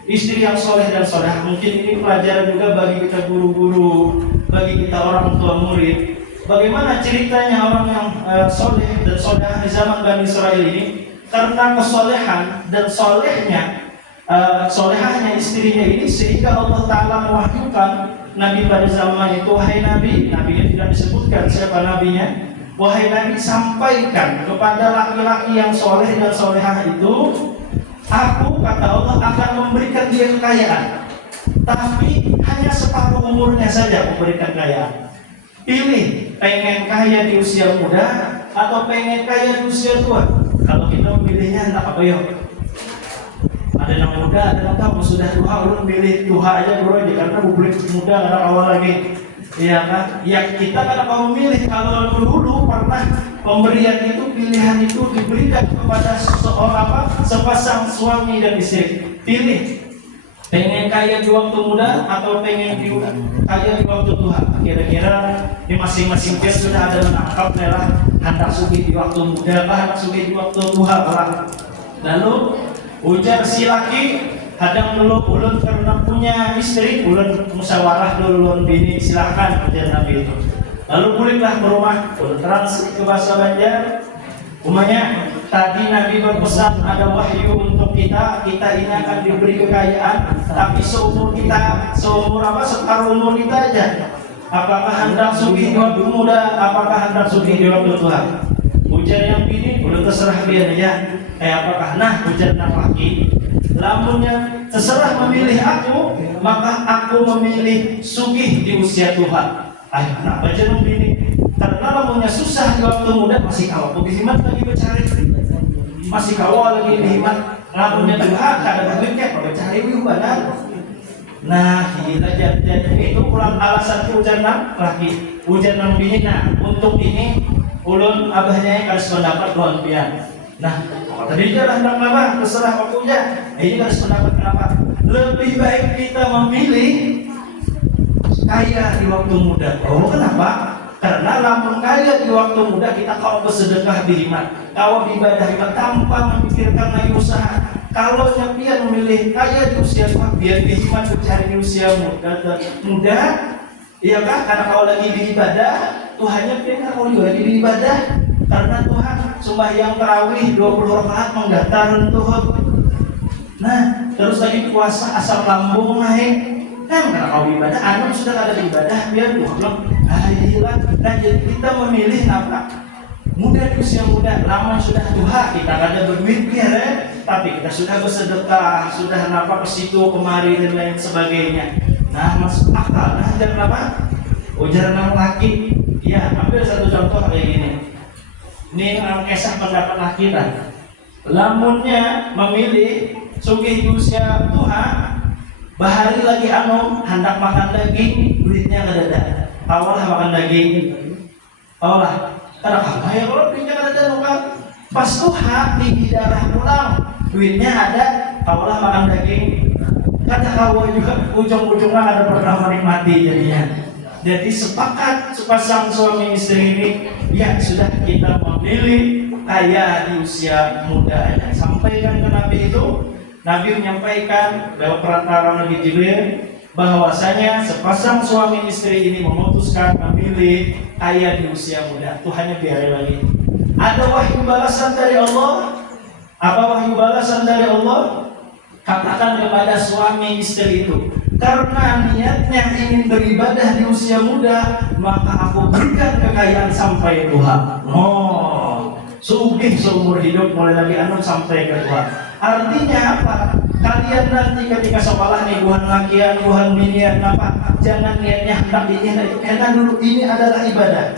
istri yang soleh dan soleh. Mungkin ini pelajaran juga bagi kita guru-guru, bagi kita orang tua murid. Bagaimana ceritanya orang yang soleh dan soleh di zaman Bani Israil ini? Karena kesolehan dan solehahnya istrinya ini, sehingga Allah Ta'ala mewahyukan Nabi pada zaman itu, hai Nabi, nabinya tidak disebutkan siapa nabinya, wahai Nabi, sampaikan kepada laki-laki yang soleh dan solehah itu, aku, kata Allah, akan memberikan dia kekayaan, tapi hanya separuh umurnya saja memberikan kekayaan. Pilih, pengen kaya di usia muda atau pengen kaya di usia tua? Kalau kita memilihnya hendak apa ya? Ada yang muda, ada yang tahu sudah tua, lu memilih tua aja bro aja, karena publik muda karena awal lagi. Iya kan? Ya kita kan mau memilih. Kalau dulu pernah pemberian itu, pilihan itu diberikan kepada seseorang sepasang suami dan istri. Pilih, pengen kaya di waktu muda atau pengen kaya di waktu tua? Kira-kira di masing-masing pihak sudah ada menangkap lah, hendak sugih di waktu muda lah, hendak sugih di waktu tua lah. Lalu ujar si laki, hadang dulu ulun karena punya istri, ulun musyawarah dulu ulun bini, silakan, ujar Nabi itu. Lalu pulihlah ke rumah, ulun translate ke bahasa Banjar. Umumnya tadi Nabi berpesan ada wahyu untuk kita ini akan diberi kekayaan, tapi seumur kita, separuh umur kita aja. Apakah hendak sugih di waktu muda, apakah hendak sugih di waktu tua? Ujar yang bini, udah terserah dia aja. Apakah? Nah, ujar yang laki, lamunnya terserah memilih aku, maka aku memilih sugih di usia tua. Ayo, kenapa jangan bini? Karena lamunnya susah di waktu muda, masih kawal lebih hemat lagi bercari, masih kawal lagi lebih hemat. Lamunnya tua, kada duitnya, kalau bercari badan. Nah, gila jadi itu kurang alasan ujar nang laki, ujar nang bini. Nah, untuk ini ulun abahnya harus pendapat tuan pian. Nah, tadi jalan nang apa? Terserah waktunya. Ini harus pendapat kenapa? Lebih baik kita memilih kaya di waktu muda. Oh, kenapa? Karena lamun kaya di waktu muda kita kau bersedekah dirimat, kau beribadah dirimat tanpa memikirkan lagi usaha. Kalau pian memilih kaya di usia tua, biar dirimat mencari di usia muda, iya kan? Karena kau lagi beribadah, Tuhannya pian kau juga lagi beribadah. Karena Tuhan sembahyang tarawih 20 rakaat mengdatar Tuhan. Nah, terus lagi puasa asam lambung naik. Karena kau ibadah, anak sudah ada ibadah, biar Tuhan hilang. Nah, jadi kita memilih apa? Muda di usia muda, lama sudah tua, kita kada berduit ya, tapi kita sudah bersedekah, sudah napa ke situ kemari dan lain sebagainya. Nah, masuk akal. Nah, jangan apa? Ujar nang laki, ya ambil satu contoh kayak gini. Ini kisah pendapat laki kan. Lamunnya memilih sugih di usia tua, bahari lagi hendak makan daging, duitnya kada ada. Awal makan daging, awal. Karena apa ya kalau duitnya kada ada kan? Pas tua tinggi darah pulang, duitnya ada, awal makan daging. Kada kawa juga ujung-ujungnya ada pernah menikmati jadinya. Jadi sepakat sepasang suami istri ini, ya sudah kita memilih kaya di usia muda. Sampaikan ke Nabi itu, Nabi menyampaikan lewat perantara Nabi Jibril bahwasanya sepasang suami istri ini memutuskan memilih kaya di usia muda. Tuhannya biarin lagi. Ada wahyu balasan dari Allah. Apa wahyu balasan dari Allah? Katakan kepada suami istri itu, karena niatnya ingin beribadah di usia muda, maka aku berikan kekayaan sampai tua. Oh, sugih seumur hidup mulai lagi sampai ke tua. Artinya apa? Kalian nanti ketika sekolah nih buhan lakian, buhan binian apa? Jangan niatnya hendak ini, karena dulu ini adalah ibadah.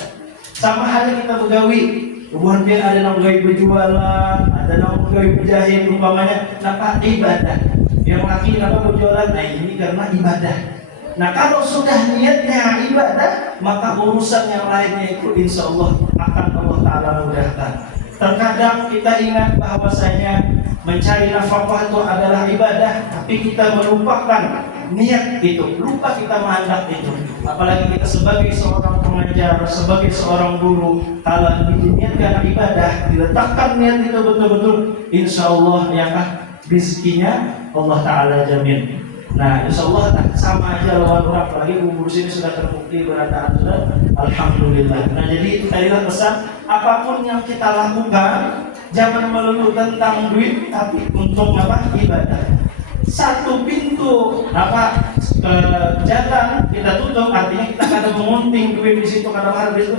Sama halnya kita begawi. Buhan dia ada yang begawi berjualan, ada yang begawi berjahit, umpamanya napa ibadah. Yang laki napa berjualan, nah ini karena ibadah. Nah kalau sudah niatnya ibadah, maka urusan yang lainnya itu insya Allah akan Allah Ta'ala mudahkan. Terkadang kita ingat bahwasanya mencari nafkah itu adalah ibadah, tapi kita melupakan niat itu, lupa kita menghendaki itu. Apalagi kita sebagai seorang pengajar, sebagai seorang guru, kalau diniatkan ibadah, diletakkan niat itu betul-betul, insya Allah ya kah rezekinya Allah Ta'ala jamin. Nah insya Allah sama aja lawan orang, apalagi bubur sini sudah terbukti berataan sudah, alhamdulillah. Nah jadi itu tadilah pesan, apapun yang kita lakukan jangan melulu tentang duit, tapi untuk apa? Ibadah. satu pintu jalan kita tutup, artinya kita kada mengunting duit di situ, kada habis itu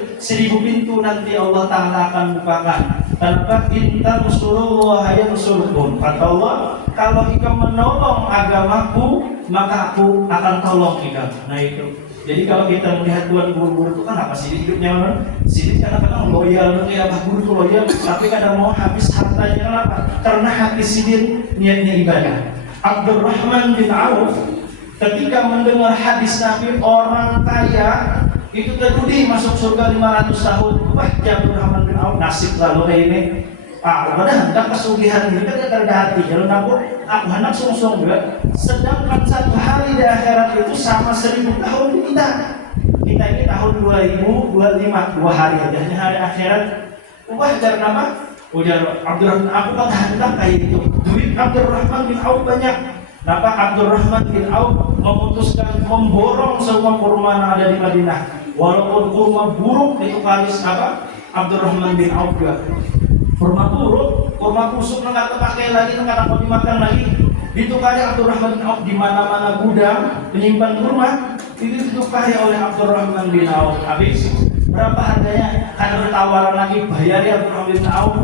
1000 pintu nanti Allah Ta'ala akan bukakan. Tanpa intan musuruh hayat musuruhun. Kata Allah, kalau ikam menolong agamaku, maka aku akan tolong ikam. Nah itu. Jadi kalau kita melihat tuan guru-guru itu kan apa sih hidupnya orang? Sidik kadang-kadang loyal, ya guru itu loyal, tapi kadang mau habis hartanya. Kenapa? Karena hati sidik niatnya ibadah. Abdurrahman bin Auf ketika mendengar hadis Nabi orang kaya itu terjudi masuk surga 500 tahun. Wah, Abdurrahman bin Auf nasib lalu kayak ini. Padahal hendak kesugihan ini kan ada hati. Kalau aku hendak sungsung juga. Sedangkan satu hari di akhirat itu sama 1000 tahun kita. Kita ini tahun 2025, 2 hari aja. Hanya hari akhirat. Ubah dari nama. Ujar Abdurrahman, aku kan hendak kayak itu. Duit Abdurrahman bin Auf banyak. Kenapa Abdurrahman bin Auf memutuskan memborong semua kurma yang ada di Madinah. Walaupun kurma buruk itu kalis Abdurrahman bin Auf juga. Kurma buruk, kurma busuk nggak terpakai lagi, nggak mau dimakan lagi. Ditukari Abdurrahman bin Auf di mana-mana gudang penyimpan kurma itu ditukari oleh Abdurrahman bin Auf. Habis berapa harganya? Ada tawaran lagi, bayar ya Abdurrahman bin Auf.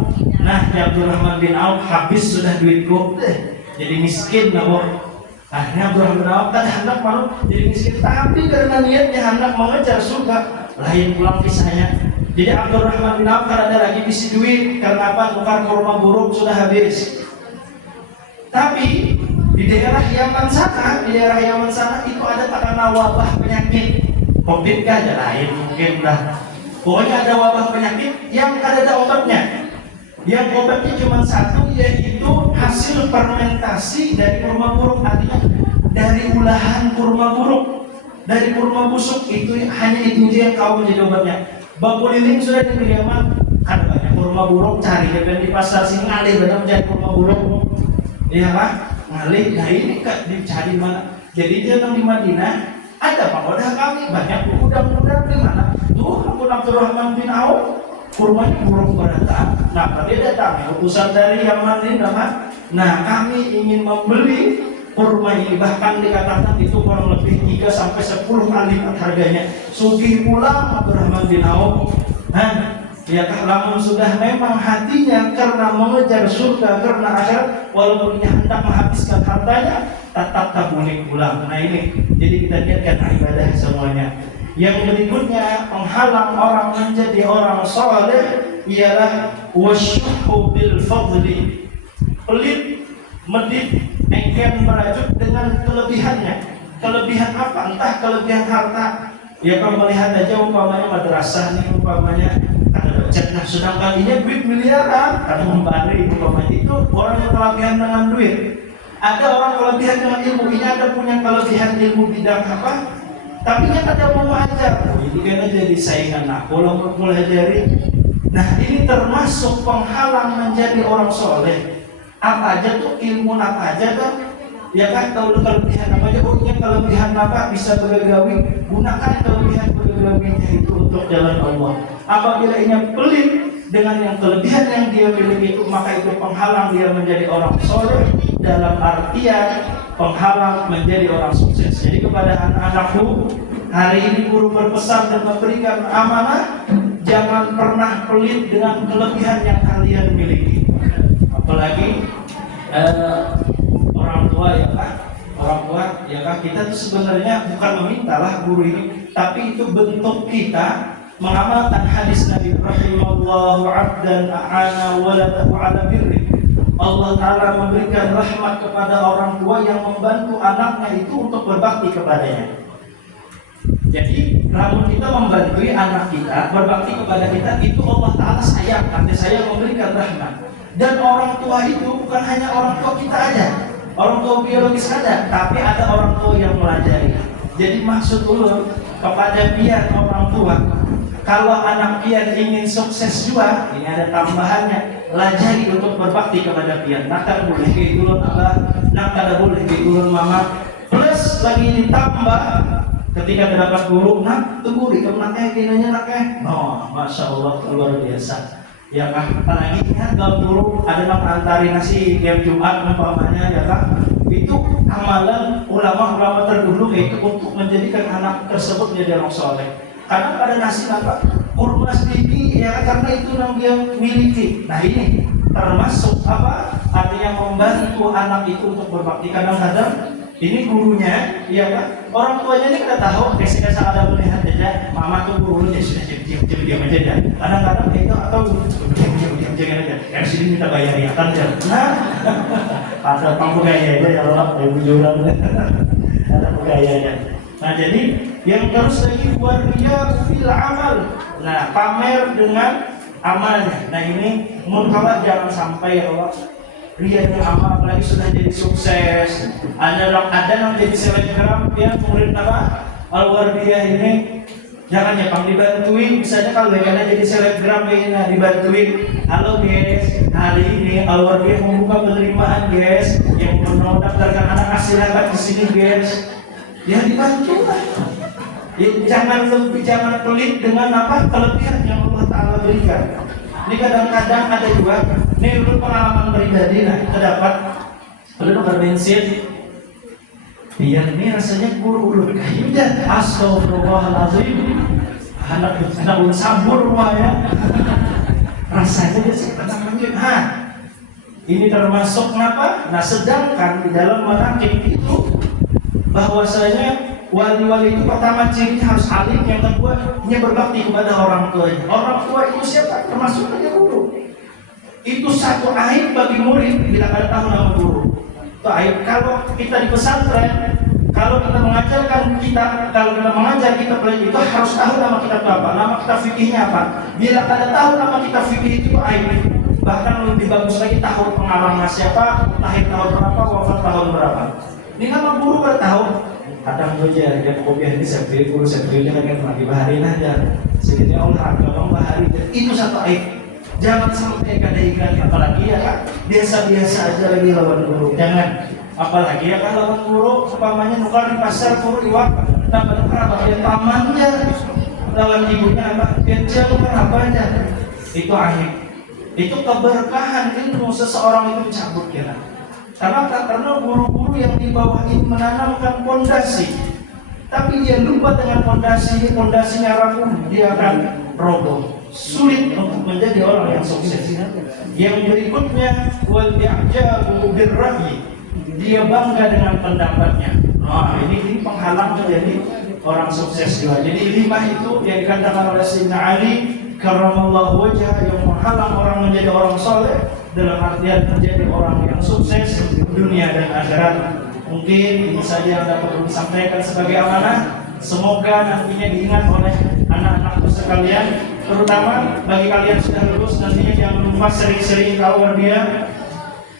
Nah, ya Abdurrahman bin Auf habis sudah duitku, jadi miskin lah. Akhirnya Abdurrahman bin Auf kan hendak malu jadi miskin, tapi karena niatnya hendak mengejar surga, lain pulang kisahnya. Jadi Abdurrahman bin Auf kan ada lagi bisi duit karena apa? Tukar kurma buruk sudah habis. Tapi di daerah Yaman sana, itu ada terkena wabah penyakit. Covid kan ada lain mungkin lah. Pokoknya ada wabah penyakit yang ada obatnya. Yang obatnya cuma satu, yaitu hasil fermentasi dari kurma buruk, artinya dari ulahan kurma buruk, dari kurma busuk itu hanya itu yang kau menjadi obatnya. Bakuliling sudah di Yaman, ada banyak kurma buruk, cari dan di pasar sini ngalih banyak menjadi kurma buruk, iya kan? Ngalih, nah ini kan dicari mana? Jadi dia di Madinah ada pagoda kami banyak gudang-gudang di mana? Tuh, Abdurrahman bin Auf kurmanya buruk berantakan. Nah, dia datang utusan dari Yaman ini, nah kami ingin membeli kurma ini, bahkan dikatakan itu kurang lebih 3 sampai 10 kali lipat harganya. Sugih pulang Abdurrahman bin Auf. Ya lamun sudah memang hatinya karena mengejar surga, karena akhirat, walaupun dia hendak menghabiskan hartanya, tetap tak boleh pulang. Nah ini, jadi kita niatkan ibadah semuanya. Yang berikutnya penghalang orang menjadi orang saleh ialah wasyuhu bil fadli, pelit, medit, enggan merajut dengan kelebihannya. Kelebihan apa? Entah kelebihan harta. Ya kalau melihat aja umpamanya madrasah nih, umpamanya ada budget, nah sedangkan ini duit miliaran, karena membari umpamanya itu orang yang kelebihan dengan duit. Ada orang kelebihan dengan ilmu, ini ada punya kelebihan ilmu bidang apa? Tapi yang ada mau ajar, ini kan jadi saingan aku mau mulai dari. Nah ini termasuk penghalang menjadi orang soleh. Apa aja tuh ilmu apa aja kan? Ya kan tahu kelebihan apa aja, kelebihan apa bisa bergawi, gunakan kelebihan bergawinya itu untuk jalan Allah. Apabila ini pelit dengan yang kelebihan yang dia miliki itu, maka itu penghalang dia menjadi orang soleh, dalam artian penghalang menjadi orang sukses. Jadi kepada anak-anakku, hari ini guru berpesan dan memberikan amanah, jangan pernah pelit dengan kelebihan yang kalian miliki. Apalagi orang tua ya kak, kita tuh sebenarnya bukan memintalah guru ini, tapi itu bentuk kita mengamalkan hadis Nabi rahimallahu abdan a'ana waladahu ala birri. Allah Ta'ala memberikan rahmat kepada orang tua yang membantu anaknya itu untuk berbakti kepadanya. Jadi namun kita membantu anak kita berbakti kepada kita, itu Allah Ta'ala sayang, artinya saya memberikan rahmat. Dan orang tua itu bukan hanya orang tua kita aja, orang tua biologis ada, tapi ada orang tua yang melajari. Jadi maksud ulun kepada pian orang tua, kalau anak pian ingin sukses juga, ini ada tambahannya, lajari untuk berbakti kepada pian. Nak tak boleh ke ulun abah, nak tak boleh ke ulun mama. Plus lagi ditambah ketika terdapat guru, nak tunggu di kemenaknya kinanya naknya. Oh, masya Allah luar biasa. Ya kah, apalagi kan kalau dulu ada nak antari nasi tiap Jumat umpamanya ya kah, Itu amalan ulama-ulama terdahulu, yaitu untuk menjadikan anak tersebut menjadi orang soleh. Karena pada nasib apa? Kurma sedikit ya, karena itu yang dia miliki. Nah ini termasuk apa? Artinya membantu anak itu untuk berbakti. Kadang-kadang ini gurunya, iya kan? Orang tuanya ini kita tahu, biasanya saat ada melihat aja, mama tuh gurunya sudah diam aja ya. Kadang-kadang itu atau diam aja. Yang sini minta bayar ya kan ya. Nah, ada pegawai aja ya Allah, ibu jurang. Ada pegawai aja. Nah jadi yang terus lagi waria fil amal. Nah pamer dengan amalnya. Nah ini munkalah jangan sampai ya Allah. Ria yang amal apalagi sudah jadi sukses. Ada yang jadi selebgram ya, murid apa Al-Wardiyah ini jangan ya Bang dibantuin, misalnya kalau mereka jadi selebgram ini dibantuin. Halo guys, hari ini Al-Wardiyah membuka penerimaan guys, yang mau daftarkan anak silakan di sini guys. Ya dibantu lah. Ya, jangan pelit dengan apa kelebihan yang Allah Taala berikan. Ini kadang-kadang ada juga, ini menurut pengalaman pribadi, nah kita dapat perlu berbensin. Biar ini rasanya urut kayu dan astagfirullahaladzim. Anak sabur ya. Rasanya dia seperti ini termasuk apa? Nah sedangkan di dalam manaqib itu bahwasanya wali-wali itu pertama cirinya harus alim, yang kedua dia berbakti kepada orang tuanya. Orang tua itu siapa? Termasuk aja guru. Itu satu aib bagi murid bila ada tahu nama guru. Itu aib. Kalau kita di pesantren, kalau kita mengajar kita itu harus tahu nama kita itu apa, nama kita fikihnya apa. Bila ada tahu nama kita fikih itu aib. Bahkan lebih bagus lagi tahu pengalaman siapa, lahir tahun berapa, wafat tahun berapa. Ini nama guru kan tahu. Kadang saja yang kopiah ini saya pilih guru, saya pilih kan lagi baharin aja. Sebenarnya Allah agama baharin itu satu aib. Jangan sampai kadang-kadang apalagi ya kan biasa-biasa aja lagi lawan guru. Jangan apalagi ya kan lawan guru, umpamanya nukar di pasar guru iwak, tambah apa dia pamannya lawan ibunya apa kerja nukar apa aja. Itu aib. Itu keberkahan ilmu seseorang itu dicabut ya. Karena guru-guru yang di bawah ini menanamkan pondasi, tapi dia lupa dengan pondasi ini, pondasinya rapuh, dia akan roboh. Sulit untuk menjadi orang yang sukses. Yang berikutnya wal i'jabu birra'yi, dia bangga dengan pendapatnya. Nah, ini penghalang menjadi orang sukses juga. Jadi 5 itu yang dikatakan oleh Sayyidina Ali karramallahu wajhah, yang menghalang orang menjadi orang soleh dalam artian menjadi orang yang sukses dunia dan akhirat. Mungkin ini saja yang dapat disampaikan sebagai amanah. Semoga nantinya diingat oleh anak-anakku sekalian, terutama bagi kalian sudah lulus, nantinya jangan lupa sering-sering kawal dia.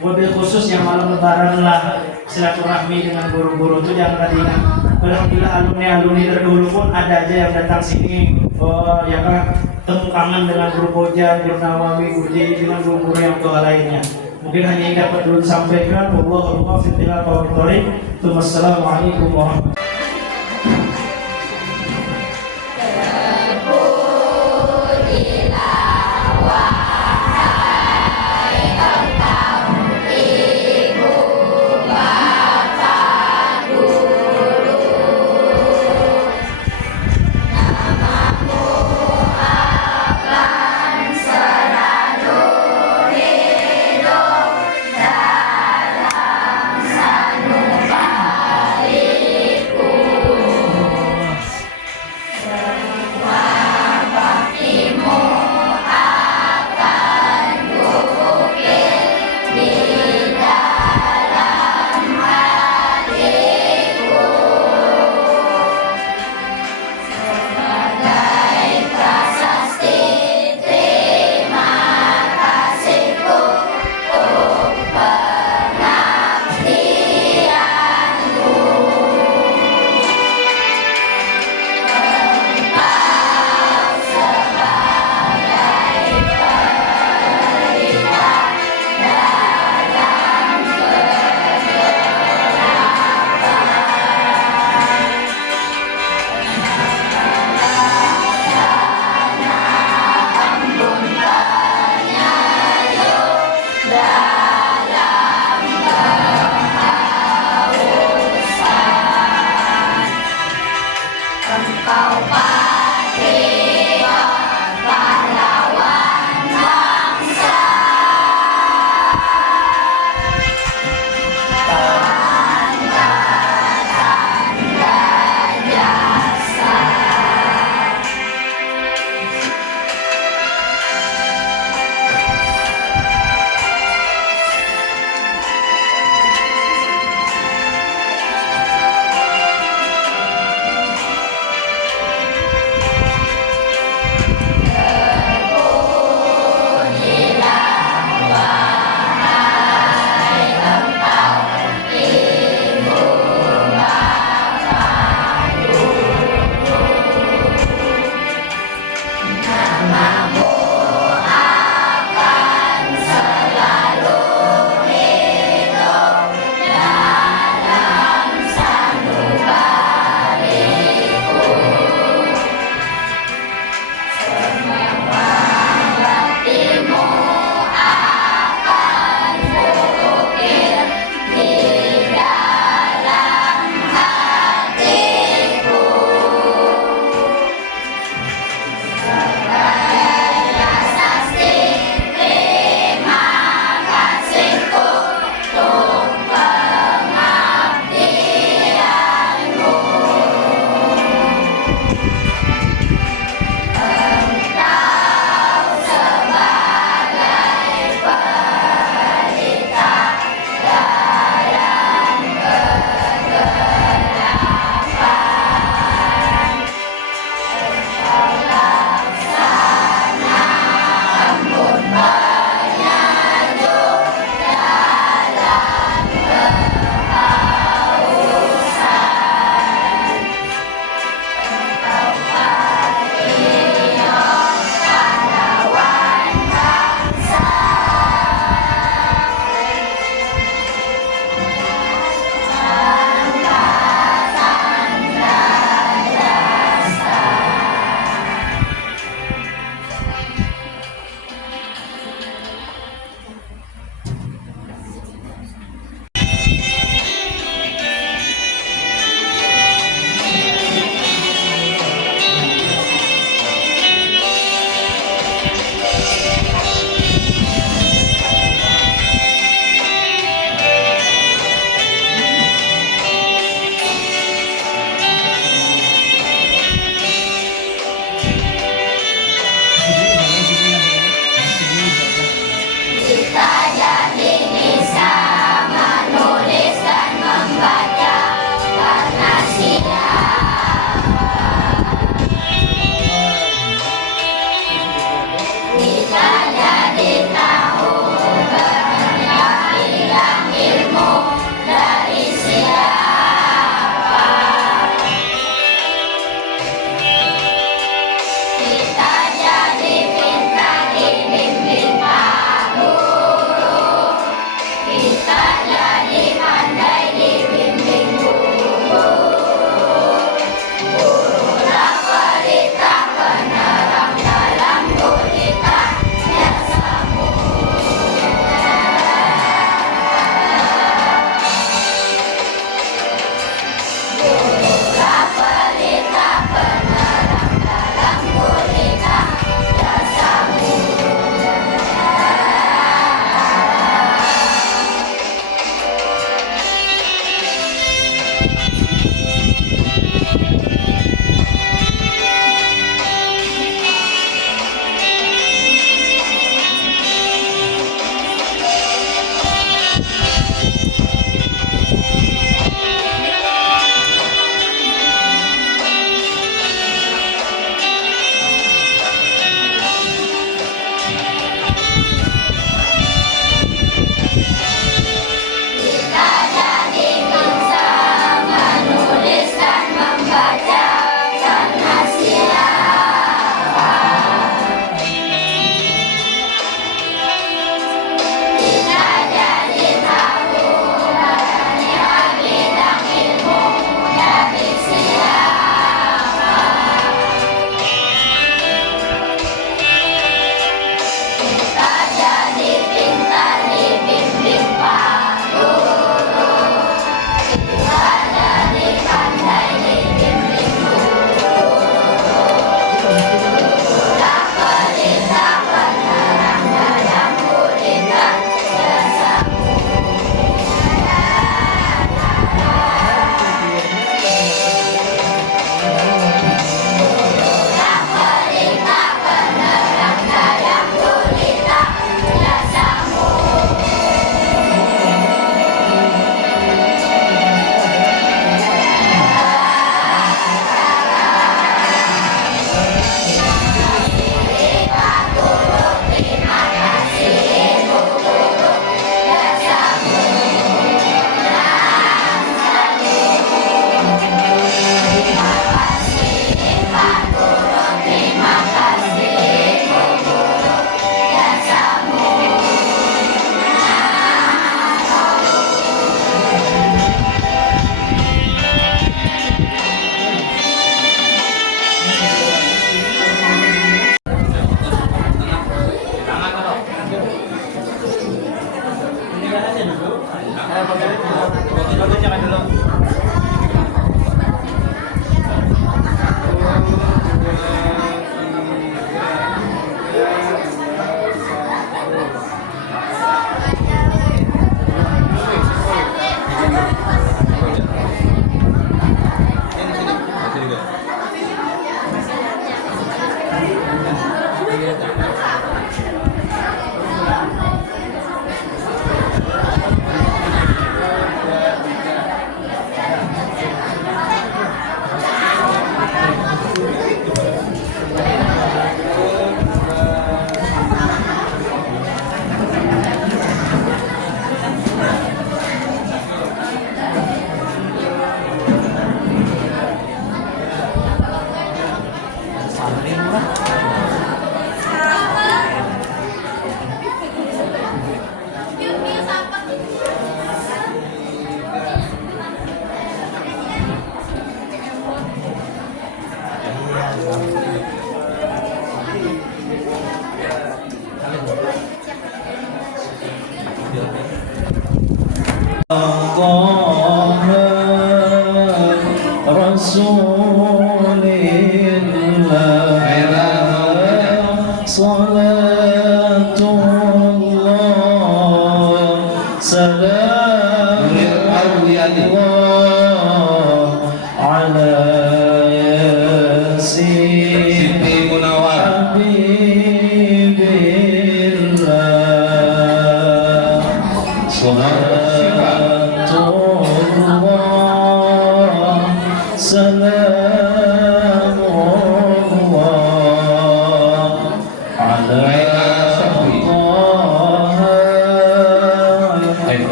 Wabil khusus yang malam lebaran lah silaturahmi dengan guru-guru itu jangan ingat. Alhamdulillah alumni terdahulu pun ada aja yang datang sini. Oh ya kan, temu kangen dengan guru Boja, guru Nawawi, Uji, dengan guru-guru yang tua lainnya. Mungkin hanya yang dapat dulu disampaikan. Wallahul muwaffiq ila aqwamit thoriq. Wassalamualaikum warahmatullahi wabarakatuh.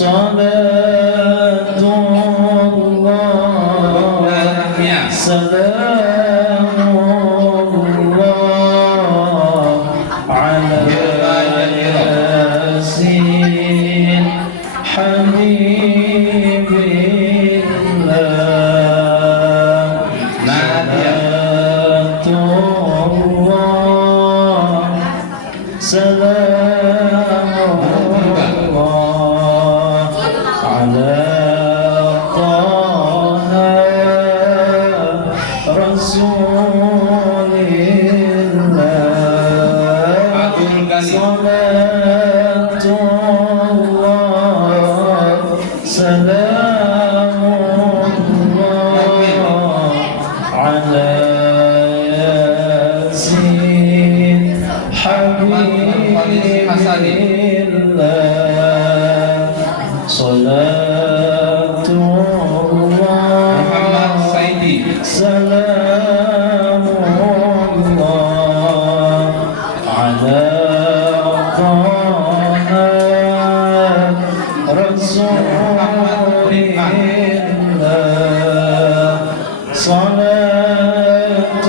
صلاة الله سلام الله على ياسين حبيب الله صلاة الله سلام الله على طه رسول الله صلاة الله سلام الله على ياسين حبيب الله صلاة الله سلام الله على طه رسول الله صلاة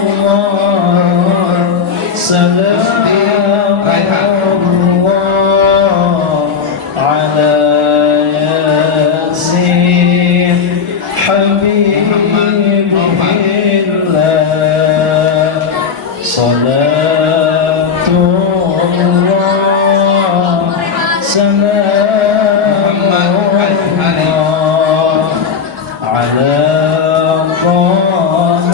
الله سلام الله على ياسين حبيب الله صلاة الله سلام الله على طه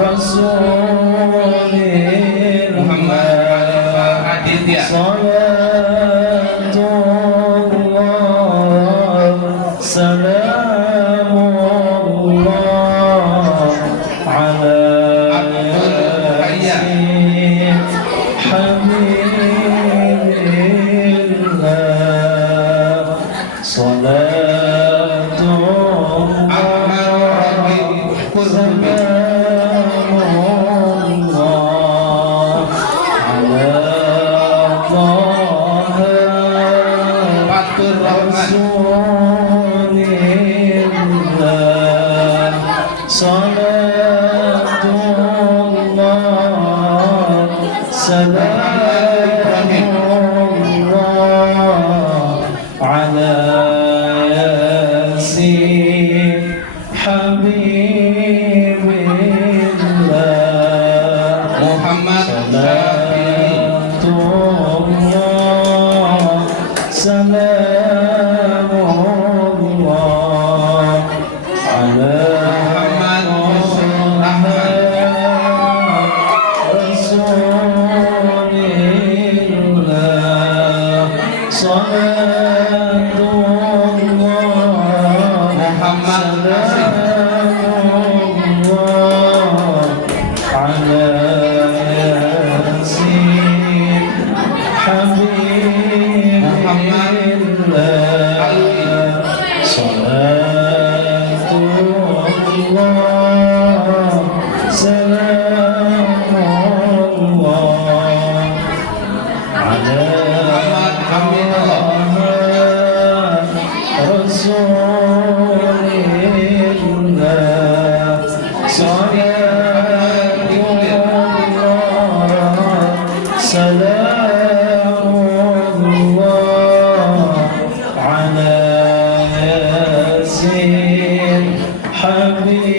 رسول الله صلاة الله سلام الله على ياسين حبيب الله صلاة الله سلام الله على طه رسول الله صلاة الله سلام الله على ياسين حبيب الله صلاة الله سلام الله على رسول الله صلاة الله سلام الله على ياسين حبيب الله صلاة الله سلام الله على رسول الله صلاة الله سلام الله على ياسين حبيب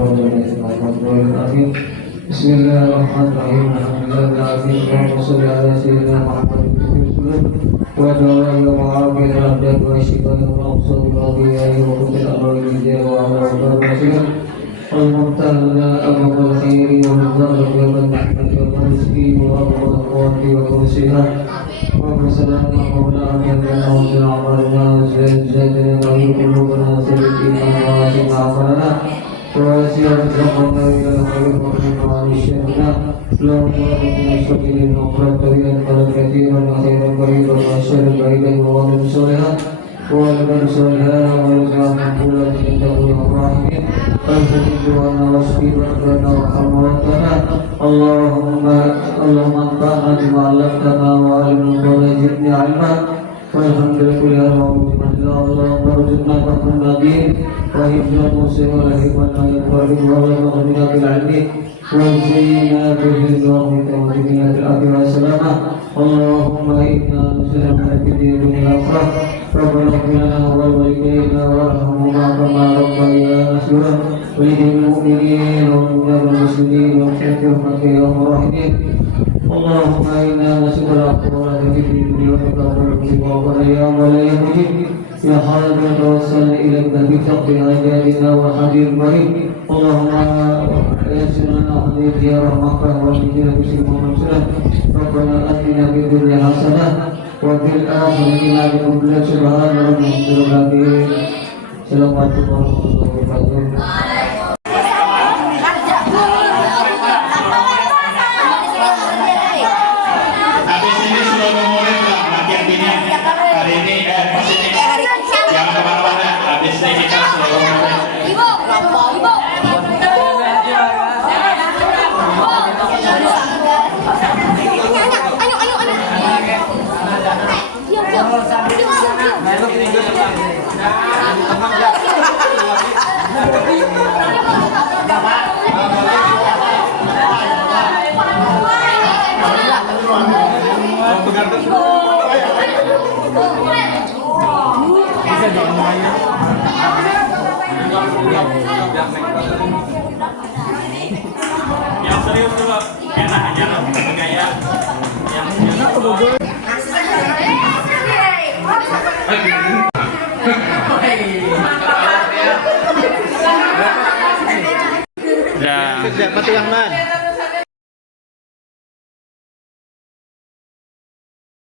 Amin. Bismillahirrahmanirrahim. Alhamdulillahirabbil alamin. Wassalatu ala sayyidina Muhammadin wa ala alihi wa sahbihi wa sallam. Al-Mu'talla Abul Khairi wa Mubarak wa Rahmati wa Rizqi wa Rahmati wa Kursiha wa Rasulullah wa Na'amina wa Na'amarna Zaidina wa Yukulubana Sayyidina wa Sina'amarana wa Siyarjamana ila Khairul wa Nishana Lalu wa Shukilin wa Quraqariyan wa Kathiran wa Khairan Qariban wa Syaril Ba'idan wa Walim Sulihan Walaupun soleh, walaupun bulan kita punya rahim, alhamdulillah wasfi berkana alhamdulillah. Allahumma ta'ala ma'alafana wa alimna wa zidni ilma. Walhamdulillah Allahumma warzuqna fahman nabi wa hifdzal muslim wa hifdzal ayat wa rahmina bil ilmi wa zayyina bihi wa dunya bil akhirah salamah. Allahumma inna nus'aluka fid dunya akhirah ربنا اغفر لنا ولوالدينا وارحمهما كما ربيانا صغيرا وللمؤمنين والمسلمين وبحق رحمتك يا ارحم الراحمين اللهم انا نسال العفو في الدنيا والآخرة يا مولاي مجيب يا حاضر توسلنا اليك بفقد حاجاتنا وحبيب القريب اللهم يسر لنا حديث يا رحمك والدين بسم الله ربنا اتنا في الدنيا حسنه وفي الآخرة عذاب سبحان ربك رب العالمين. Assalamualaikum warahmatullahi wabarakatuh. Habis ini sudah memulai latihan ini hari ini jangan kemana-mana. Habis ini kita sudah memulai. Yang serius dulu, enak aja loh, gaya yang Dah. Siapa tuh yang man?